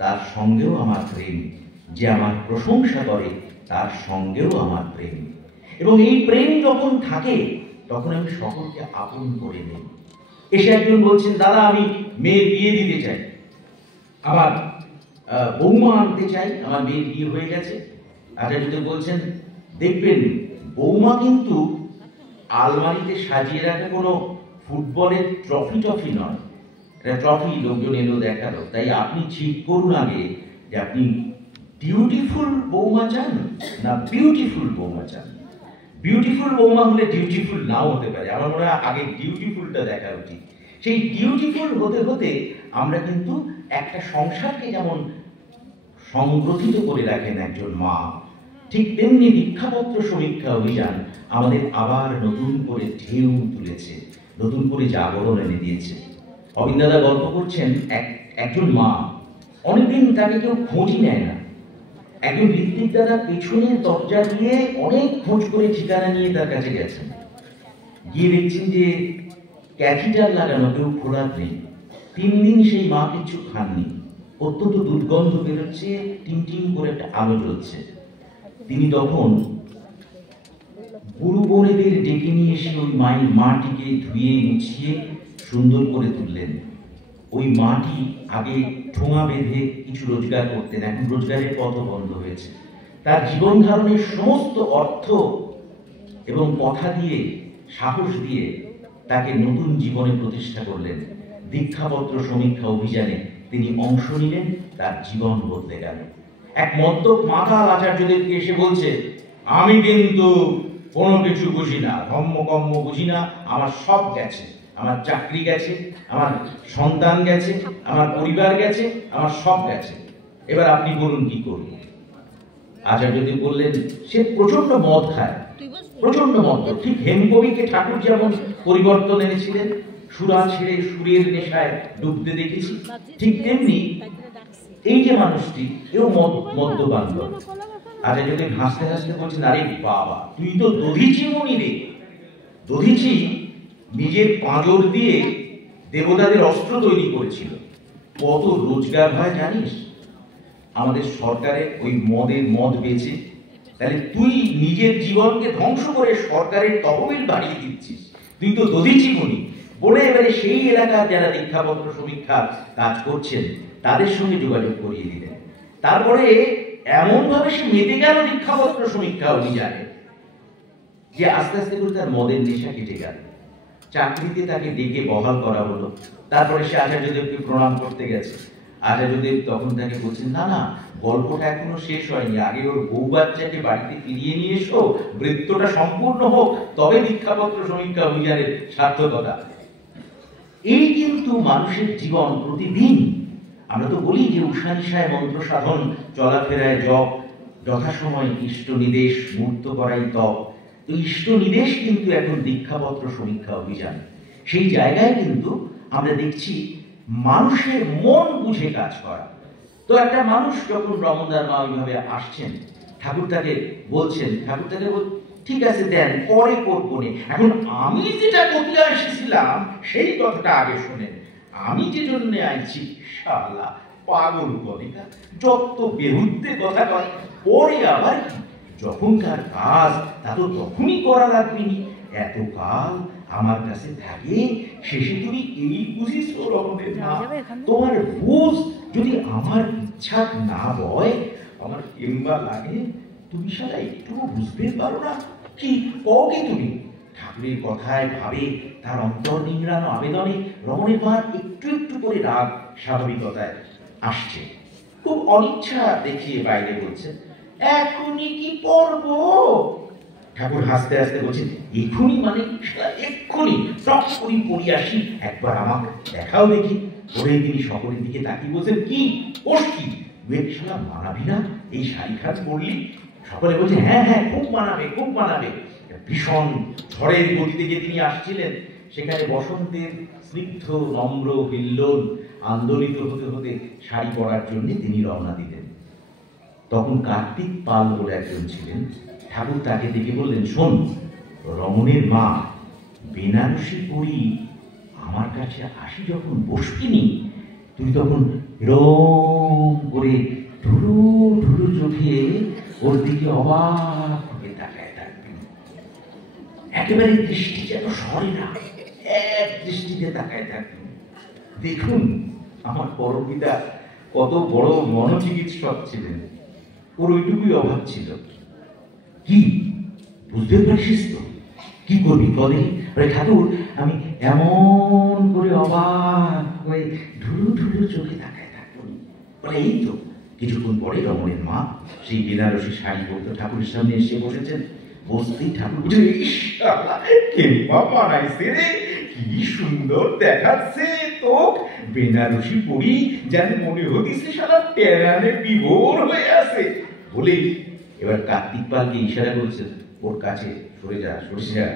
তার সঙ্গেও আমার প্রেম, যে আমার প্রশংসা করে তার সঙ্গেও আমার প্রেম। এবং এই প্রেম যখন থাকে, তখন আমি সকলকে আপন করে নেই। এসে একজন বলছেন, দাদা আমি মেয়ের বিয়ে দিতে চাই, আমার বৌমা আনতে চাই, আমার মেয়ের বিয়ে হয়ে গেছে। আচার্য বলছেন, দেখবেন বৌমা কিন্তু আলমারিতে সাজিয়ে রাখা কোনো ফুটবলের ট্রফি নয়। এটা ট্রফি লোকজন এলো দেখালো। তাই আপনি ঠিক করুন আগে যে আপনি ডিউটিফুল বৌমা চান না বিউটিফুল বৌমা চান। বিউটিফুল বৌমা হলে ডিউটিফুল নাও হতে পারে। আমার মনে হয় আগে ডিউটিফুলটা দেখা উচিত। সেই ডিউটিফুল হতে হতে আমরা কিন্তু একটা সংসারকে যেমন সংগঠিত করে রাখেন একজন মা, ঠিক তেমনি দীক্ষাপত্র সমীক্ষা অভিযান আমাদের আবার নতুন করে ঢেউ তুলেছে, নতুন করে জাগরণ এনে দিয়েছে। অবিন দাদা গল্প করছেন, একজন মা, অনেকদিন তাকে কেউ খোঁজই নেয় না। একজন ঋত্বিক দাদা পেছনের দরজা দিয়ে অনেক খোঁজ করে ঠিকানা নিয়ে তার কাছে গেছেন। গিয়ে দেখছেন যে ক্যাথিটার লাগানো, কেউ খোলা নেই। 3 দিন সেই মা কিছু খাননি। অত্যন্ত দুর্গন্ধ বেরোচ্ছে, টিম টিম করে একটা আলো জ্বলছে। তিনি তখন গুরু বোনেদের ডেকে নিয়ে এসে ওই মাটিকে ধুয়ে মুছিয়ে সুন্দর করে তুললেন। ওই মাটি আগে ঠোঙা বেঁধে কিছু রোজগার করতেন, এখন রোজগারের পথ বন্ধ হয়েছে। তার জীবন ধারণের সমস্ত অর্থ এবং কথা দিয়ে, সাহস দিয়ে তাকে নতুন জীবনে প্রতিষ্ঠা করলেন। দীক্ষাপত্র সমীক্ষা অভিযানে তিনি অংশ নিলেন, তার জীবন বদলে গেল। এক মদ্যপ মাতাল আচার্যদেবকে এসে বলছে, আমি কিন্তু কোনো কিছু বুঝি না, ধর্মকর্ম বুঝি না, আমার সব গেছে, আমার চাকরি গেছে, আমার সন্তান গেছে, আমার পরিবার গেছে, আমার সব গেছে, এবার আপনি বলুন কি করব। আচার্যদেব বললেন, সে প্রচন্ড মদ খায়, প্রচন্ড মদ। ঠিক হেমকবিকে ঠাকুর যেমন পরিবর্তন এনেছিলেন, সুরা ছেড়ে সুরের নেশায় ডুবতে দেখেছি, ঠিক তেমনি এই যে মানুষটি, এও মদ্যপান করে। আচার্যদেব হাসতে হাসতে বলছেন, আরে বাবা, তুই তো দধিচি মুনি রে। দধিচি নিজের পাঁজর দিয়ে দেবতাদের অস্ত্র তৈরি করেছিল। কত রোজগার হয় জানিস আমাদের সরকারের ওই মদ বেচে? তাহলে তুই নিজের জীবনকে ধ্বংস করে সরকারের তহবিল বাড়িয়ে দিচ্ছিস, তুই তো দধিচি মুনি বলে এবারে সেই এলাকার যারা দীক্ষাপত্র সমীক্ষার কাজ করছেন তাদের সঙ্গে যোগাযোগ করিয়ে দিলেন। তারপরে এমন ভাবে সে মেতে গেল দীক্ষাপত্র সমীক্ষা অভিযানে যে আস্তে আস্তে করে তার মদের নেশা কেটে গেল। চাকরিতে তাকে ডেকে বহাল করা হলো। তারপরে সে আচার্যদেবকে প্রণাম করতে গেছে। আচার্যদেব তখন তাকে বলছেন, না না, গল্পটা এখনো শেষ হয়নি, আগে ওর বউ বাচ্চাকে বাড়িতে ফিরিয়ে নিয়ে এসো, বৃত্তটা সম্পূর্ণ হোক, তবে দীক্ষাপত্র সমীক্ষা অভিযানের সার্থকতা। এই কিন্তু মানুষের জীবন প্রতিদিন। আমরা তো বলি যে উষানিশায় মন্ত্র সাধন, চলাফেরায় জপ, যথাসময় ইষ্ট নির্দেশ, মূর্ত করাই তপ। তো ইষ্ট নির্দেশ কিন্তু এখন দীক্ষাপত্র সমীক্ষা অভিযান। সেই জায়গায় কিন্তু আমরা দেখছি মানুষের মন বুঝে কাজ করা। তো একটা মানুষ যখন রমনদার মা ওইভাবে আসছেন, ঠাকুর তাকে বলছেন, ঠাকুর তাকে ঠিক আছে দেন, পরে করবো নে, এখন আমি যেটা করতে এসেছিলাম সেই কথাটা আগে শোনেন। আমি যে জন্য আইছি, শালা পাগল বলে না, যত বেহুদ্দে কথা কয়। পরে আবার কি, যখনকার কাজ তা তো তখনই করা লাগবে নি, এত কাল আমার কাছে থাকে, শেষে তুমি এই বুঝিস রকমের না। তোমার বুঝ যদি আমার ইচ্ছা না বয়, আমার কিংবা লাগে, তুমি শালা একটু বুঝতে পারো না কি কওকে তুমি? ঠাকুরের কথায় ভাবে, তার অন্তর নিংড়ানো আবেদনে রমণের মা একটু একটু করে রাগ স্বাভাবিকতায় আসছে। খুব অনিচ্ছা দেখিয়ে বাইরে বলছেন, এখনই কি পড়ব? ঠাকুর হাসতে হাসতে বলছেন, এখনই মানে এক্ষুনি, টপ করি পড়ি আসি, একবার আমাকে দেখাও দেখি। পরে তিনি সকলের দিকে তাকিয়ে বলছেন, কি ওর কি শালা মানাবি না? এই শাড়ি খাট পড়লি? সকলে বলছে, হ্যাঁ হ্যাঁ, খুব মানাবে, খুব মানাবে। ভীষণ ঝড়ের গতিতে যে তিনি আসছিলেন, সেখানে বসন্তের স্নিগ্ধ নম্র হিল্লোল আন্দোলিত হতে হতে শাড়ি পরার জন্য তিনি রওনা দিলেন। তখন কার্তিক পাল বলে একজন ছিলেন। ঠাকুর তাকে দেখে বললেন, শোন, রমণের মা বেনারসি পরি আমার কাছে আসি যখন বসবিনি, তুই তখন এরম করে ঢুলু ঢুলু চোখে ওর দিকে অবাক হয়ে তাকায় থাকবি, একেবারে দৃষ্টি যেন সরে না, এক দৃষ্টিতে তাকায় থাকবি। দেখুন আমার পরপিতা কত বড় মনোচিকিৎসক ছিলেন, ওর ওইটুকুই অভাব ছিল। কি বুঝতে পারছিস তো? কি করবি বলে? ঠাকুর, আমি এমন করে অবাক হয়ে ধুলু ধুলু চোখে তাকায় থাকবো। বলে এই তো। কিছুক্ষণ পরে রমণের মা সেই বেনারসি শাড়ি পরত ঠাকুরের সামনে এসে বসেছেন। বসতেই ঠাকুর বুঝে, বানাইছে রে, কি সুন্দর দেখাচ্ছে তো, বেনারসি পরি যেন মনে হতিছে সারা টেরানে বিভোর হয়ে আছে বলে এবার কার্তিক পালকে ইশারা করছেন, ওর কাছে সরে যা, সরে যা।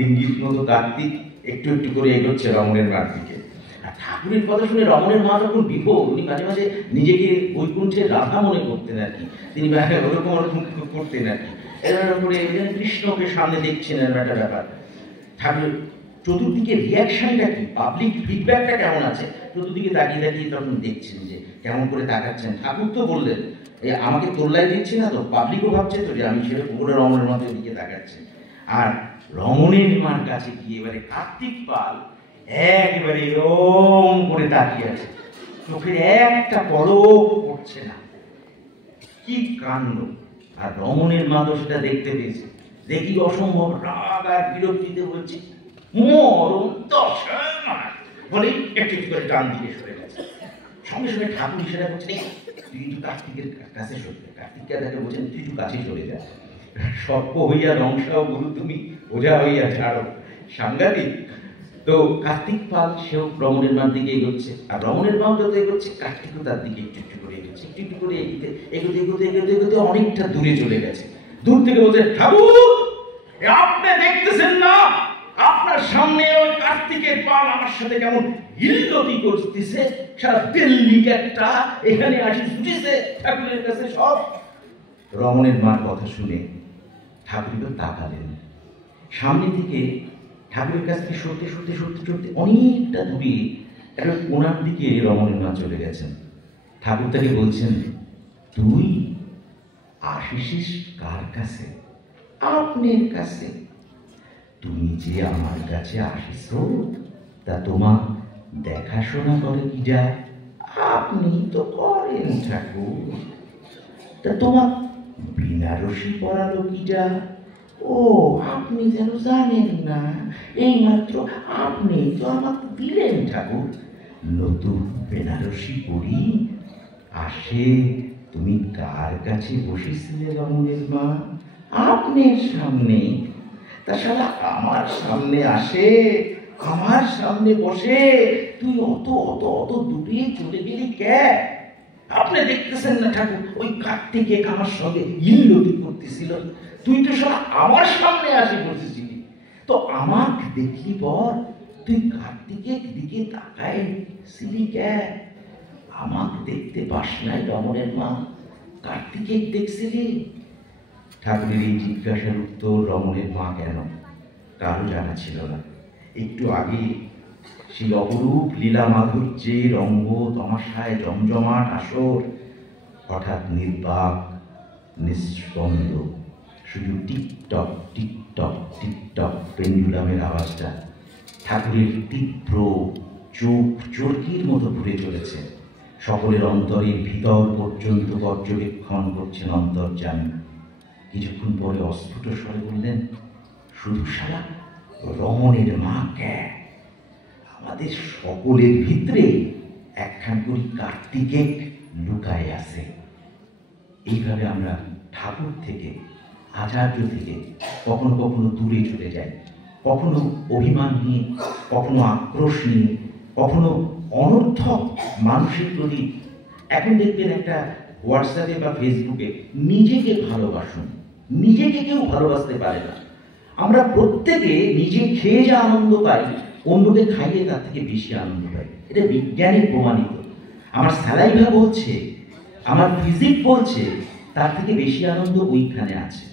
ইঙ্গিত মতো কার্তিক একটু একটু করে এগোচ্ছে রমণের মার দিকে। আর ঠাকুরের কথা শুনে রমণের মা যখন বিভোর, উনি মাঝে মাঝে নিজেকে বৈকুণ্ঠের রাধা মনে করতেন আর কি, তিনি ওরকম ওরকম করতেন আর কি, এরকম করে কৃষ্ণকে সামনে দেখছেন একটা ব্যাপার। ঠাকুর চতুর্দিকে রিয়াকশনটা কি, পাবলিক ফিডব্যাকটা কেমন আছে, চতুর্দিকে তাকিয়ে তাকিয়ে তখন দেখছেন যে কেমন করে তাকাচ্ছেন। ঠাকুর তো বললেন আমাকে তোল্লাই দিচ্ছি না তো, পাবলিকও ভাবছে তো যে আমি ছেলে পুকুরে রমণের মতো দিকে তাকাচ্ছি। আর রমণের মার কাছে গিয়ে এবারে কার্তিক পাল একবারে এরম করে তাকিয়ে আছে, চোখে একটা পলক পড়ছে না। কি কাণ্ড! আর রমণের মা তো সেটা দেখতে পেয়েছে, দেখি অসম্ভব রাগ আর বিরক্তিতে বলছে মরণ দশা বলে একটু একটু করে ডান দিকে সরে গেছে। সঙ্গে সঙ্গে ঠাকুর সেটা বলছেন তুই একটু কার্তিকের কাছে সরে যা। কার্তিককে তাকে বলছেন তুই একটু কাছে চলে যা, সর্প হইয়া রংসাও গুরু তুমি ওঝা হইয়া ছাড়ো, সাংঘাতিক। তো কার্তিক পাল সেও রমণের মার দিকে এগোচ্ছে, আর রমণের মাও যত এগোচ্ছে কার্তিকও তার দিকে একটু একটু করে এগোচ্ছে, একটু একটু করে এগোতে এগোতে এগোতে এগোতে এগোতে অনেকটা দূরে চলে গেছে। দূর থেকে বলছে ঠাকুর আপনি দেখতেছেন না আপনার সামনে ওই কার্তিকের পাল আমার সাথে কেমন হিল্লতি করতেছে, সারা দিল্লি একটা এখানে আসি ছুটেছে ঠাকুরের কাছে সব। রমণের মার কথা শুনে ঠাকুর তাকালেন, সামনে থেকে ঠাকুরের কাছ থেকে সরতে সরতে সরতে সরতে অনেকটা দূরে একটা কোণার দিকে রমণের মা চলে গেছেন। ঠাকুর তাকে বলছেন তুই আসিস কার কাছে? আপনার কাছে। তুমি যে আমার কাছে আসিস তা তোমার দেখাশোনা করে কি যা? আপনি তো করেন ঠাকুর। তা তোমার বিনারসি পড়ালো কি যা? ও আপনি যেন জানেন না, এইমাত্র আপনি তো আমাকে দিলেন ঠাকুর। নতুন বেনারসি পড়ি আসে। তুমি কার কাছে বসেছিলে রমণের মা? আপনার সামনে। তা শালা আমার সামনে আসে, আমার সামনে বসে তুই অত অত অত দূরে চলে গেলি কে? আপনি দেখতেছেন না ঠাকুর ওই কার্তিকে আমার সঙ্গে হিল্লতি করতেছিল, তুই তো শালা আমার সামনে আসে বসেছিলি। তো আমাকে দেখলি পর তুই কার্তিকের দিকে তাকাইছিলি কে? আমাকে দেখতে পাস নাই রমণের মা, কার্তিকে দেখছিলি? ঠাকুরের এই জিজ্ঞাসার উত্তর রমণের মা কেন কারো জানা ছিল না। একটু আগে সেই অপরূপ লীলা মাধুর্যে রঙ্গ তমাশায় জমজমাট আসর হঠাৎ নির্বাক নিঃস্পন্দ, শুধু টিকটক টিকটক টিকটক পেন্ডুলামের আওয়াজটা ঠাকুরের তীব্র চোখ চরকির মতো ঘুরে চলেছে। সকলের অন্তরের ভিতর পর্যন্ত পর্যবেক্ষণ করছেন অন্তর্যামী। কিছুক্ষণ পরে অস্ফুট স্বরে বললেন শুধু শালা রমণের মা কে? আমাদের সকলের ভিতরে একখান করে কার্তিকে লুকায় আছে। এইভাবে আমরা ঠাকুর থেকে আচার্য থেকে কখনো কখনো দূরে চলে যাই, কখনো অভিমান নিয়ে, কখনো আক্রোশ নিয়ে, কখনো অনর্থক মানুষের প্রতি। এখন দেখবেন একটা হোয়াটসঅ্যাপে বা ফেসবুকে নিজেকে ভালোবাসুন, নিজেকে কেউ ভালোবাসতে পারে না। আমরা প্রত্যেকে নিজে খেয়ে যা আনন্দ পাই অন্যকে খাইয়ে তার থেকে বেশি আনন্দ পাই, এটা বিজ্ঞানে প্রমাণিত। আমার স্যালাইভা বলছে, আমার ফিজিক বলছে তার থেকে বেশি আনন্দ ওইখানে আছে।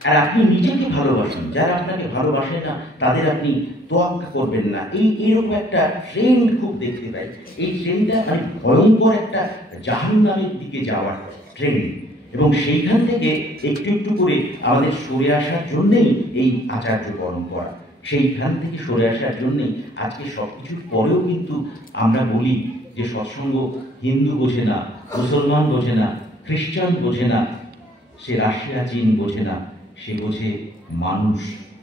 আর আপনি নিজেকে ভালোবাসুন, যারা আপনাকে ভালোবাসে না তাদের আপনি তোয়াক্কা করবেন না। এইরকম একটা ট্রেন্ড খুব দেখতে পাই। এই ট্রেন্ডটা মানে ভয়ঙ্কর একটা জাহান্নামের দিকে যাওয়ার ট্রেন্ড, এবং সেইখান থেকে একটু একটু করে আমাদের সরে আসার জন্যেই এই আচার্য পরম্পরা। সেইখান থেকে সরে আসার জন্যেই আজকে সব কিছুর পরেও কিন্তু আমরা বলি যে সৎসঙ্গ হিন্দু বোঝে না, মুসলমান বোঝে না, খ্রিস্টান বোঝে না, সে রাশিয়া চীন বোঝে না, সে বোঝে মানুষ,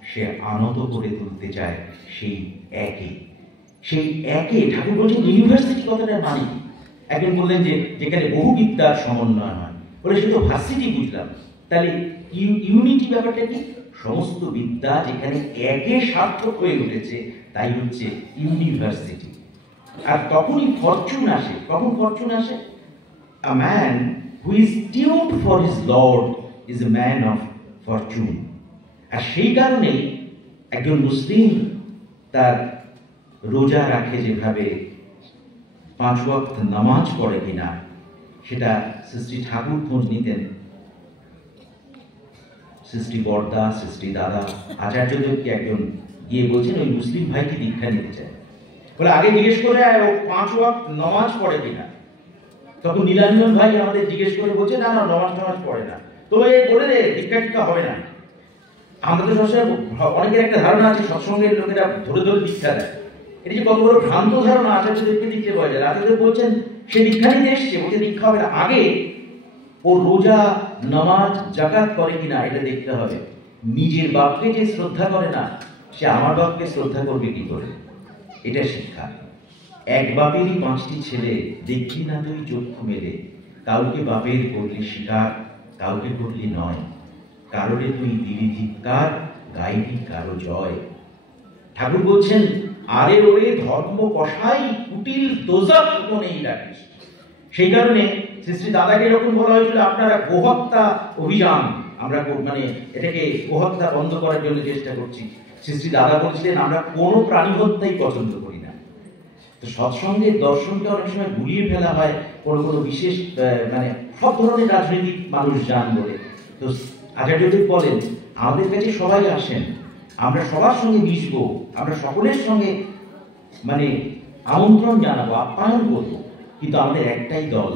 সে আনত করে তুলতে চায় সেই একে। সেই একে ঠাকুর বলছেন ইউনিভার্সিটি কথাটার মানে কি? একজন বললেন যে যেখানে বহু বিদ্যার সমন্বয় হয়, বলে সে তো ভার্সিটি বুঝলাম, তাহলে ইউনিটি ব্যাপারটা কি? সমস্ত বিদ্যা যেখানে একে সার্থক হয়ে উঠেছে তাই হচ্ছে ইউনিভার্সিটি। আর তখনই ফরচুন আসে। কখন ফরচুন আসে? A man who is tuned for his Lord is a man of fortune. আর সেই কারণেই একজন মুসলিম তার রোজা রাখে যেভাবে, 5 ওয়াক্ত নামাজ পড়ে কিনা সেটা সৃষ্টি ঠাকুর খোঁজ নিতেন। সৃষ্টি বর্দা, সৃষ্টি দাদা, আচার্যদেবকে একজন গিয়ে বলছেন ওই মুসলিম ভাইকে দীক্ষা নিতে চায়। বলে আগে জিজ্ঞেস করে ও 5 ওয়াক্ত নামাজ পড়ে কিনা। তখন নীলাঞ্জন ভাই আমাদের জিজ্ঞেস করে বলছে না না নামাজ পড়ে না। তো এই বলে দে দীক্ষা টিক্ষা হবে না। আমরা তো সবসময় অনেকের একটা ধারণা আছে সৎসঙ্গের লোকেরা ধরে ধরে দীক্ষা দেয়। এটা যে কত বড় ভ্রান্ত ধারণা আচার্যদেবকে দীক্ষা পাওয়া যায়। আচার্যদেব বলছেন সে দীক্ষা নিতে এসছে, বলছে দীক্ষা হবে না, আগে ও রোজা নামাজ জাকাত করে কিনা এটা দেখতে হবে। নিজের বাপকে যে শ্রদ্ধা করে না সে আমার বাপকে শ্রদ্ধা করবে কি করে, এটা শিক্ষা। এক বাপেরই 5টি ছেলে, দেখি না তুই চক্ষু মেলে, কাউকে বাপের করলি স্বীকার, কাউকে করলি নয়, কারোরে তুই দিলি ধিক্কার, গাইবি কারো জয়। ঠাকুর বলছেন আরে ওরে ধর্ম কষাই কুটিল দোজক কোনেই রাখিস। সেই কারণে শ্রী শ্রী দাদাকে এরকম বলা হয়েছিল আপনারা গোহত্যা অভিযান, আমরা মানে এটাকে গোহত্যা বন্ধ করার জন্য চেষ্টা করছি। শ্রী শ্রী দাদা বলছিলেন আমরা কোনো প্রাণী হত্যাই পছন্দ করি না। তো সৎসঙ্গের দর্শনকে অনেক সময় গুলিয়ে ফেলা হয় কোনো বিশেষ মানে সব ধরনের রাজনৈতিক মানুষ যান বলে। তো আচার্যদেব বলেন আমাদের কাছে সবাই আসেন, আমরা সবার সঙ্গে মিশবো, আমরা সকলের সঙ্গে মানে আমন্ত্রণ জানাবো, আপ্যায়ন করবো, কিন্তু আমাদের একটাই দল,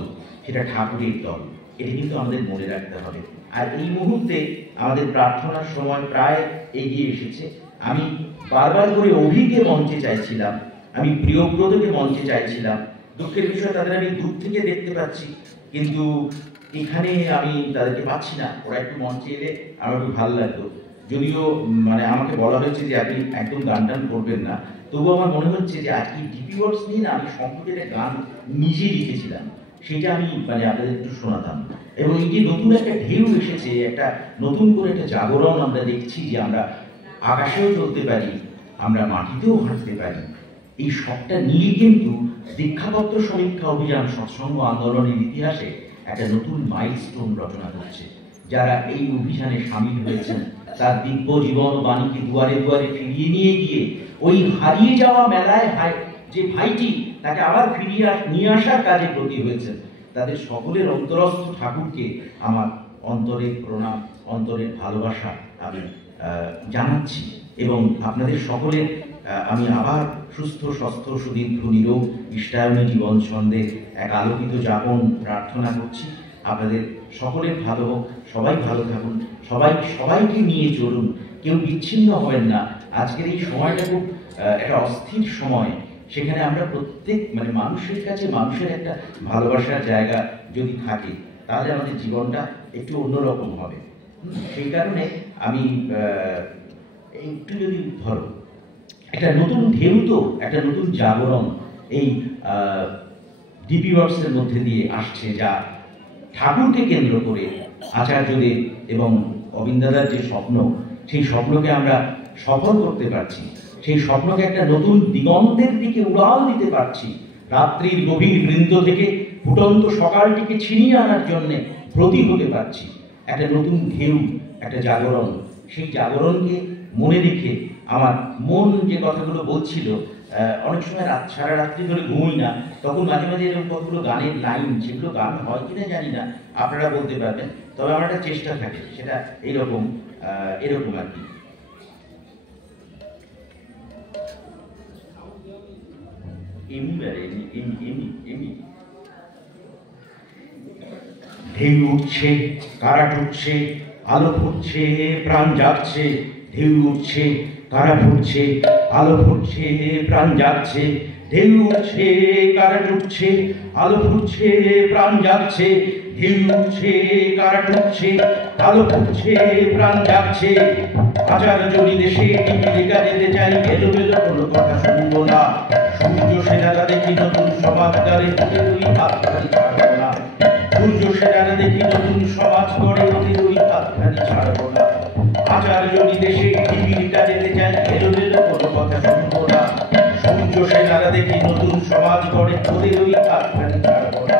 সেটা ঠাকুরের দল। এটা কিন্তু আমাদের মনে রাখতে হবে। আর এই মুহূর্তে আমাদের প্রার্থনার সময় প্রায় এগিয়ে এসেছে। আমি বারবার করে অভিকে মঞ্চে চাইছিলাম, আমি প্রিয়ব্রতকে মঞ্চে চাইছিলাম। দুঃখের বিষয় তাদের আমি দূর থেকে দেখতে পাচ্ছি, কিন্তু এখানে আমি তাদেরকে পাচ্ছি না। ওরা একটু মঞ্চে এলে আমার একটু ভালো লাগতো। যদিও মানে আমাকে বলা হয়েছে যে আপনি একদম গান টান করবেন না, তবুও আমার মনে হচ্ছে যে আজকে ডিপি ওয়ার্ডস নিয়ে না আমি সম্প্রতি একটা গান নিজে লিখেছিলাম, সেটা আমি মানে আপনাদের একটু শোনাতাম। এবং এই যে নতুন একটা ঢেউ এসেছে, একটা নতুন করে একটা জাগরণ আমরা দেখছি যে আমরা আকাশেও চলতে পারি, আমরা মাটিতেও হাঁটতে পারি। এই সবটা নিয়ে কিন্তু দীক্ষাপত্র সমীক্ষা অভিযান সৎসঙ্গ আন্দোলনের ইতিহাসে একটা নতুন মাইলস্টোন রচনা করছে। যারা এই অভিযানে সামিল হয়েছেন তার দিব্য জীবন বাণীকে দুয়ারে দুয়ারে ফিরিয়ে নিয়ে গিয়ে ওই হারিয়ে যাওয়া মেলায় যে ভাইটি তাকে আবার ফিরিয়ে নিয়ে আসার কাজে ব্রতী হয়েছেন, তাদের সকলের অন্তরস্থ ঠাকুরকে আমার অন্তরের প্রণাম, অন্তরের ভালোবাসা আমি জানাচ্ছি। এবং আপনাদের সকলের আমি আবার সুস্থ স্বাস্থ্য সুদীর্ঘ নিরোগ ইষ্টায়নী জীবন ছন্দের এক আলোকিত যাপন প্রার্থনা করছি। আপনাদের সকলের ভালো হোক, সবাই ভালো থাকুন, সবাইকে নিয়ে চলুন, কেউ বিচ্ছিন্ন হবেন না। আজকের এই সময়টা খুব একটা অস্থির সময়, সেখানে আমরা প্রত্যেক মানে মানুষের কাছে মানুষের একটা ভালোবাসার জায়গা যদি থাকে তাহলে আমাদের জীবনটা একটু অন্যরকম হবে। সেই কারণে আমি একটু যদি ধরো একটা নতুন ঢেউ, তো একটা নতুন জাগরণ এই ডিপি ওয়ার্কসের মধ্যে দিয়ে আসছে, যা ঠাকুরকে কেন্দ্র করে আচার্যদেব এবং অবিন্দাদার যে স্বপ্ন, সেই স্বপ্নকে আমরা সফল করতে পারছি, সেই স্বপ্নকে একটা নতুন দিগন্তের দিকে উড়াল দিতে পারছি। রাত্রির গভীর বৃন্দ থেকে ফুটন্ত সকালটিকে ছিনিয়ে আনার জন্যে ব্রতী হতে পারছি। একটা নতুন ঢেউ, একটা জাগরণ, সেই জাগরণকে মনে রেখে আমার মন যে কথাগুলো বলছিল, অনেক সময় সারা রাত্রি ধরে ঘুমোই না, তখন মাঝে মাঝে এরকম কতগুলো গানের লাইন, সেগুলো গান হয় কিনা জানি না, আপনারা বলতে পারবেন, তবে আমার একটা চেষ্টা থাকে সেটা এরকম আর কি। ঢেউ উঠছে, কারা উঠছে, আলো ফুটছে, প্রাণ জাগছে। ঢেউ উঠছে, কারা ফুটছে, আলো ফুটছে, প্রাণ জাগছে। ঢেউ উঠছে, কারা উঠছে, আলো ফুটছে, প্রাণ জাগছে। ঢেউ উঠছে, কারা উঠছে, আলো ফুটছে, প্রাণ জাগছে। আচার্য দেশে টিভি দেখা যেতে চাই, এলোমেলো কোনো কথা শুনবো না। সূর্য সেনারা দেখি নতুন সমাজ গড়ে, ওই হাতখানি ছাড়বো না। সূর্য সেনারা দেখি নতুন সমাজ গড়ে, ওই হাতখানি ছাড়বো না। আচার্য দেশে টিভি দেখা যেতে চাই, এলোমেলো কোনো কথা শুনবো না। সূর্য সেনারা দেখি নতুন সমাজ গড়ে, ওই হাতখানি ছাড়বো না।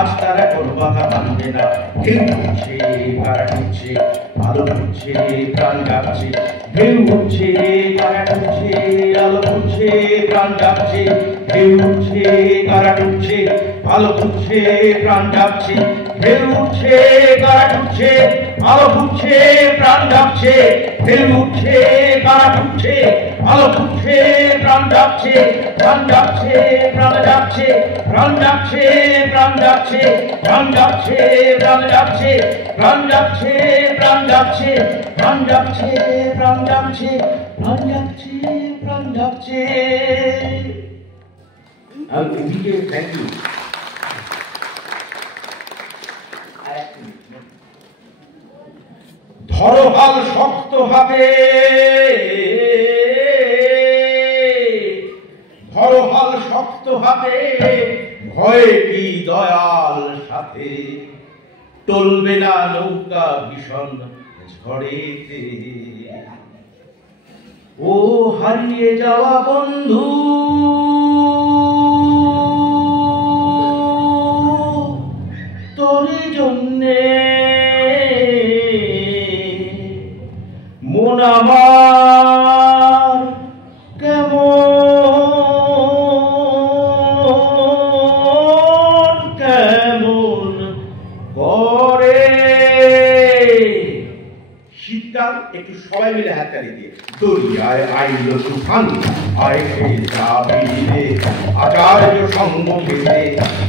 আজ তারা কোনো কথা মানবে না। ঢেউ উঠছে, কারা উঠছে, আলো ফুটছে, প্রাণ জাগছে। ঢেউ উঠছে, কারা উঠছে, আলো ফুটছে, প্রাণ জাগছে। ঢেউ উঠছে, কারা উঠছে, আলো ফুটছে প্রাণ ডাকছে, ঢেউ উঠছে গাড়া ঢুকছে, আলো ফুটছে প্রাণ ডাকছে, ঢেউ উঠছে গাড়া ঢুকছে, আলো ফুটছে প্রাণ ডাকছে, প্রাণ ডাকছে প্রাণ ডাকছে, প্রাণ ডাকছে প্রাণ ডাকছে, প্রাণ ডাকছে প্রাণ ডাকছে, প্রাণ ডাকছে প্রাণ ডাকছে, প্রাণ ডাকছে প্রাণ ডাকছে, প্রাণ ডাকছে প্রাণ ডাকছে। Thank you. ধরো হাল শক্ত ভাবে, ধরো হাল শক্ত ভাবে, ভয় কি দয়াল সাথে, টলবে না নৌকা ভীষণ ঝড়েতে। ও হারিয়ে যাওয়া বন্ধু, তোর জন্যে মন আমার কেমন কেমন করে। শীতকাল, একটু সবাই মিলে হাততালি দিয়ে। দরিয়ায় আইল তুফান, আয় খেয়ে যাবি রে, আচার্য সঙ্গ পেতে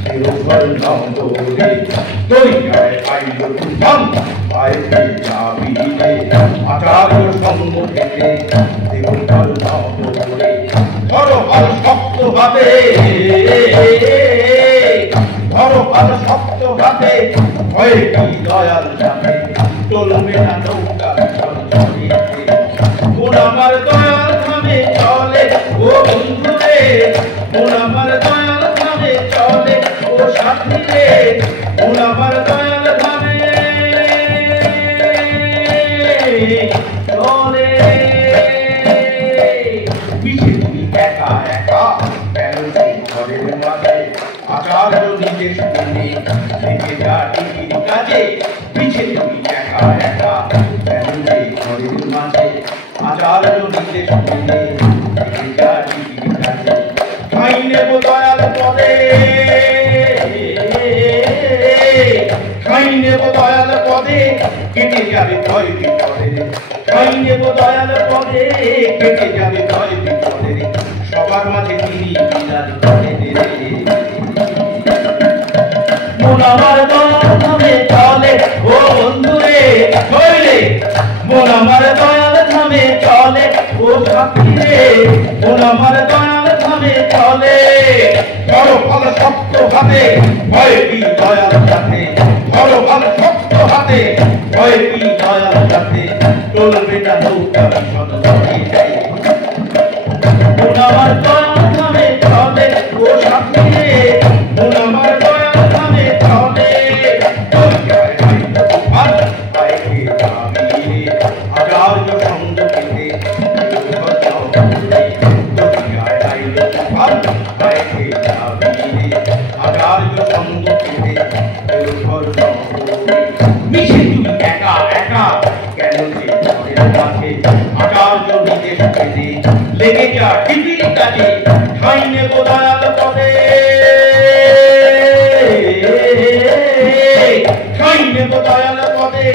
দেওঘর নগরে। দরিয়ায় আইল তুফান, আয় খেয়ে যাবি রে, আচার্য সঙ্গ পেতে দেওঘর নগরে। ধরো হাল শক্ত ভাবে, ধরো হাল শক্ত ভাবে, ভয় কি দয়াল সাথে, টলবে না নৌকা ভীষণ ঝড়েতে। মন আমার দয়াল ধামে চলে ও বন্ধু রে, মন আমার দয়াল ধামে চলে ও সাথী রে, মন আমার দয়াল ধামে চলে। পিছে তুমি একা একা কেন সেই ঘরের মাঝে, আচার্য নিজের শুনে থেকে যা টিকির কাজে। পিছে তুমি একা একা কেন সেই ঘরের মাঝে, আচার্য নিজের শুনে থেকে যা টিকির কাজে। ঠাঁই নেব দয়াল পদে, ঠাঁই নেব দয়াল পদে, কেটে যাবে ভয় বিপদে। ঠাঁই নেব দয়াল পদে, কেটে যাবে ভয় বিপদে। সবার মাঝে তিনি বিরাজ করেন রে। মন আমার দয়াল ধামে চলে ও বন্ধু রে, চলে মন আমার দয়াল ধামে চলে ও সাথী রে, মন আমার দয়াল ধামে চলে। ধরো ভালো শক্ত হাতে, ভয় কি দয়াল সাথে, ধরো ভালো শক্ত হাতে, ভয় কি দয়াল সাথে, টলবে না নৌকা ভীষণ ঝড়েতে। মন আমার দয়াল ধামে চলে ও সাথী রে, মন আমার দয়াল ধামে চলে। দরিয়ায় আইল তুফান, আয় খেয়ে যাবি রে, আচার্য সঙ্গ পেতে দেওঘর নগরে। দরিয়ায় আইল তুফান, আয় খেয়ে যাবি রে, আচার্য সঙ্গ পেতে দেওঘর নগরে। মিশে তুমি একা একা কেন যে ঘরের মাঝে, আচার্য নিজের পেতে লেগে যা টিকির কাজে। ঠাঁই নেব দয়াল পদে, ঠাঁই নেব দয়াল পদে,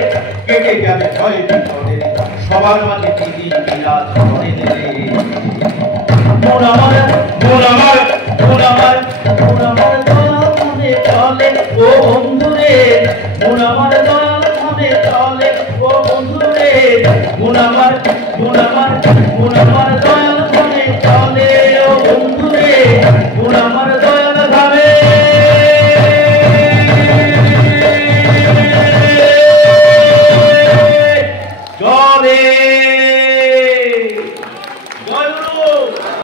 কেটে যাবে ভয় বিপদে। সবার মাঝে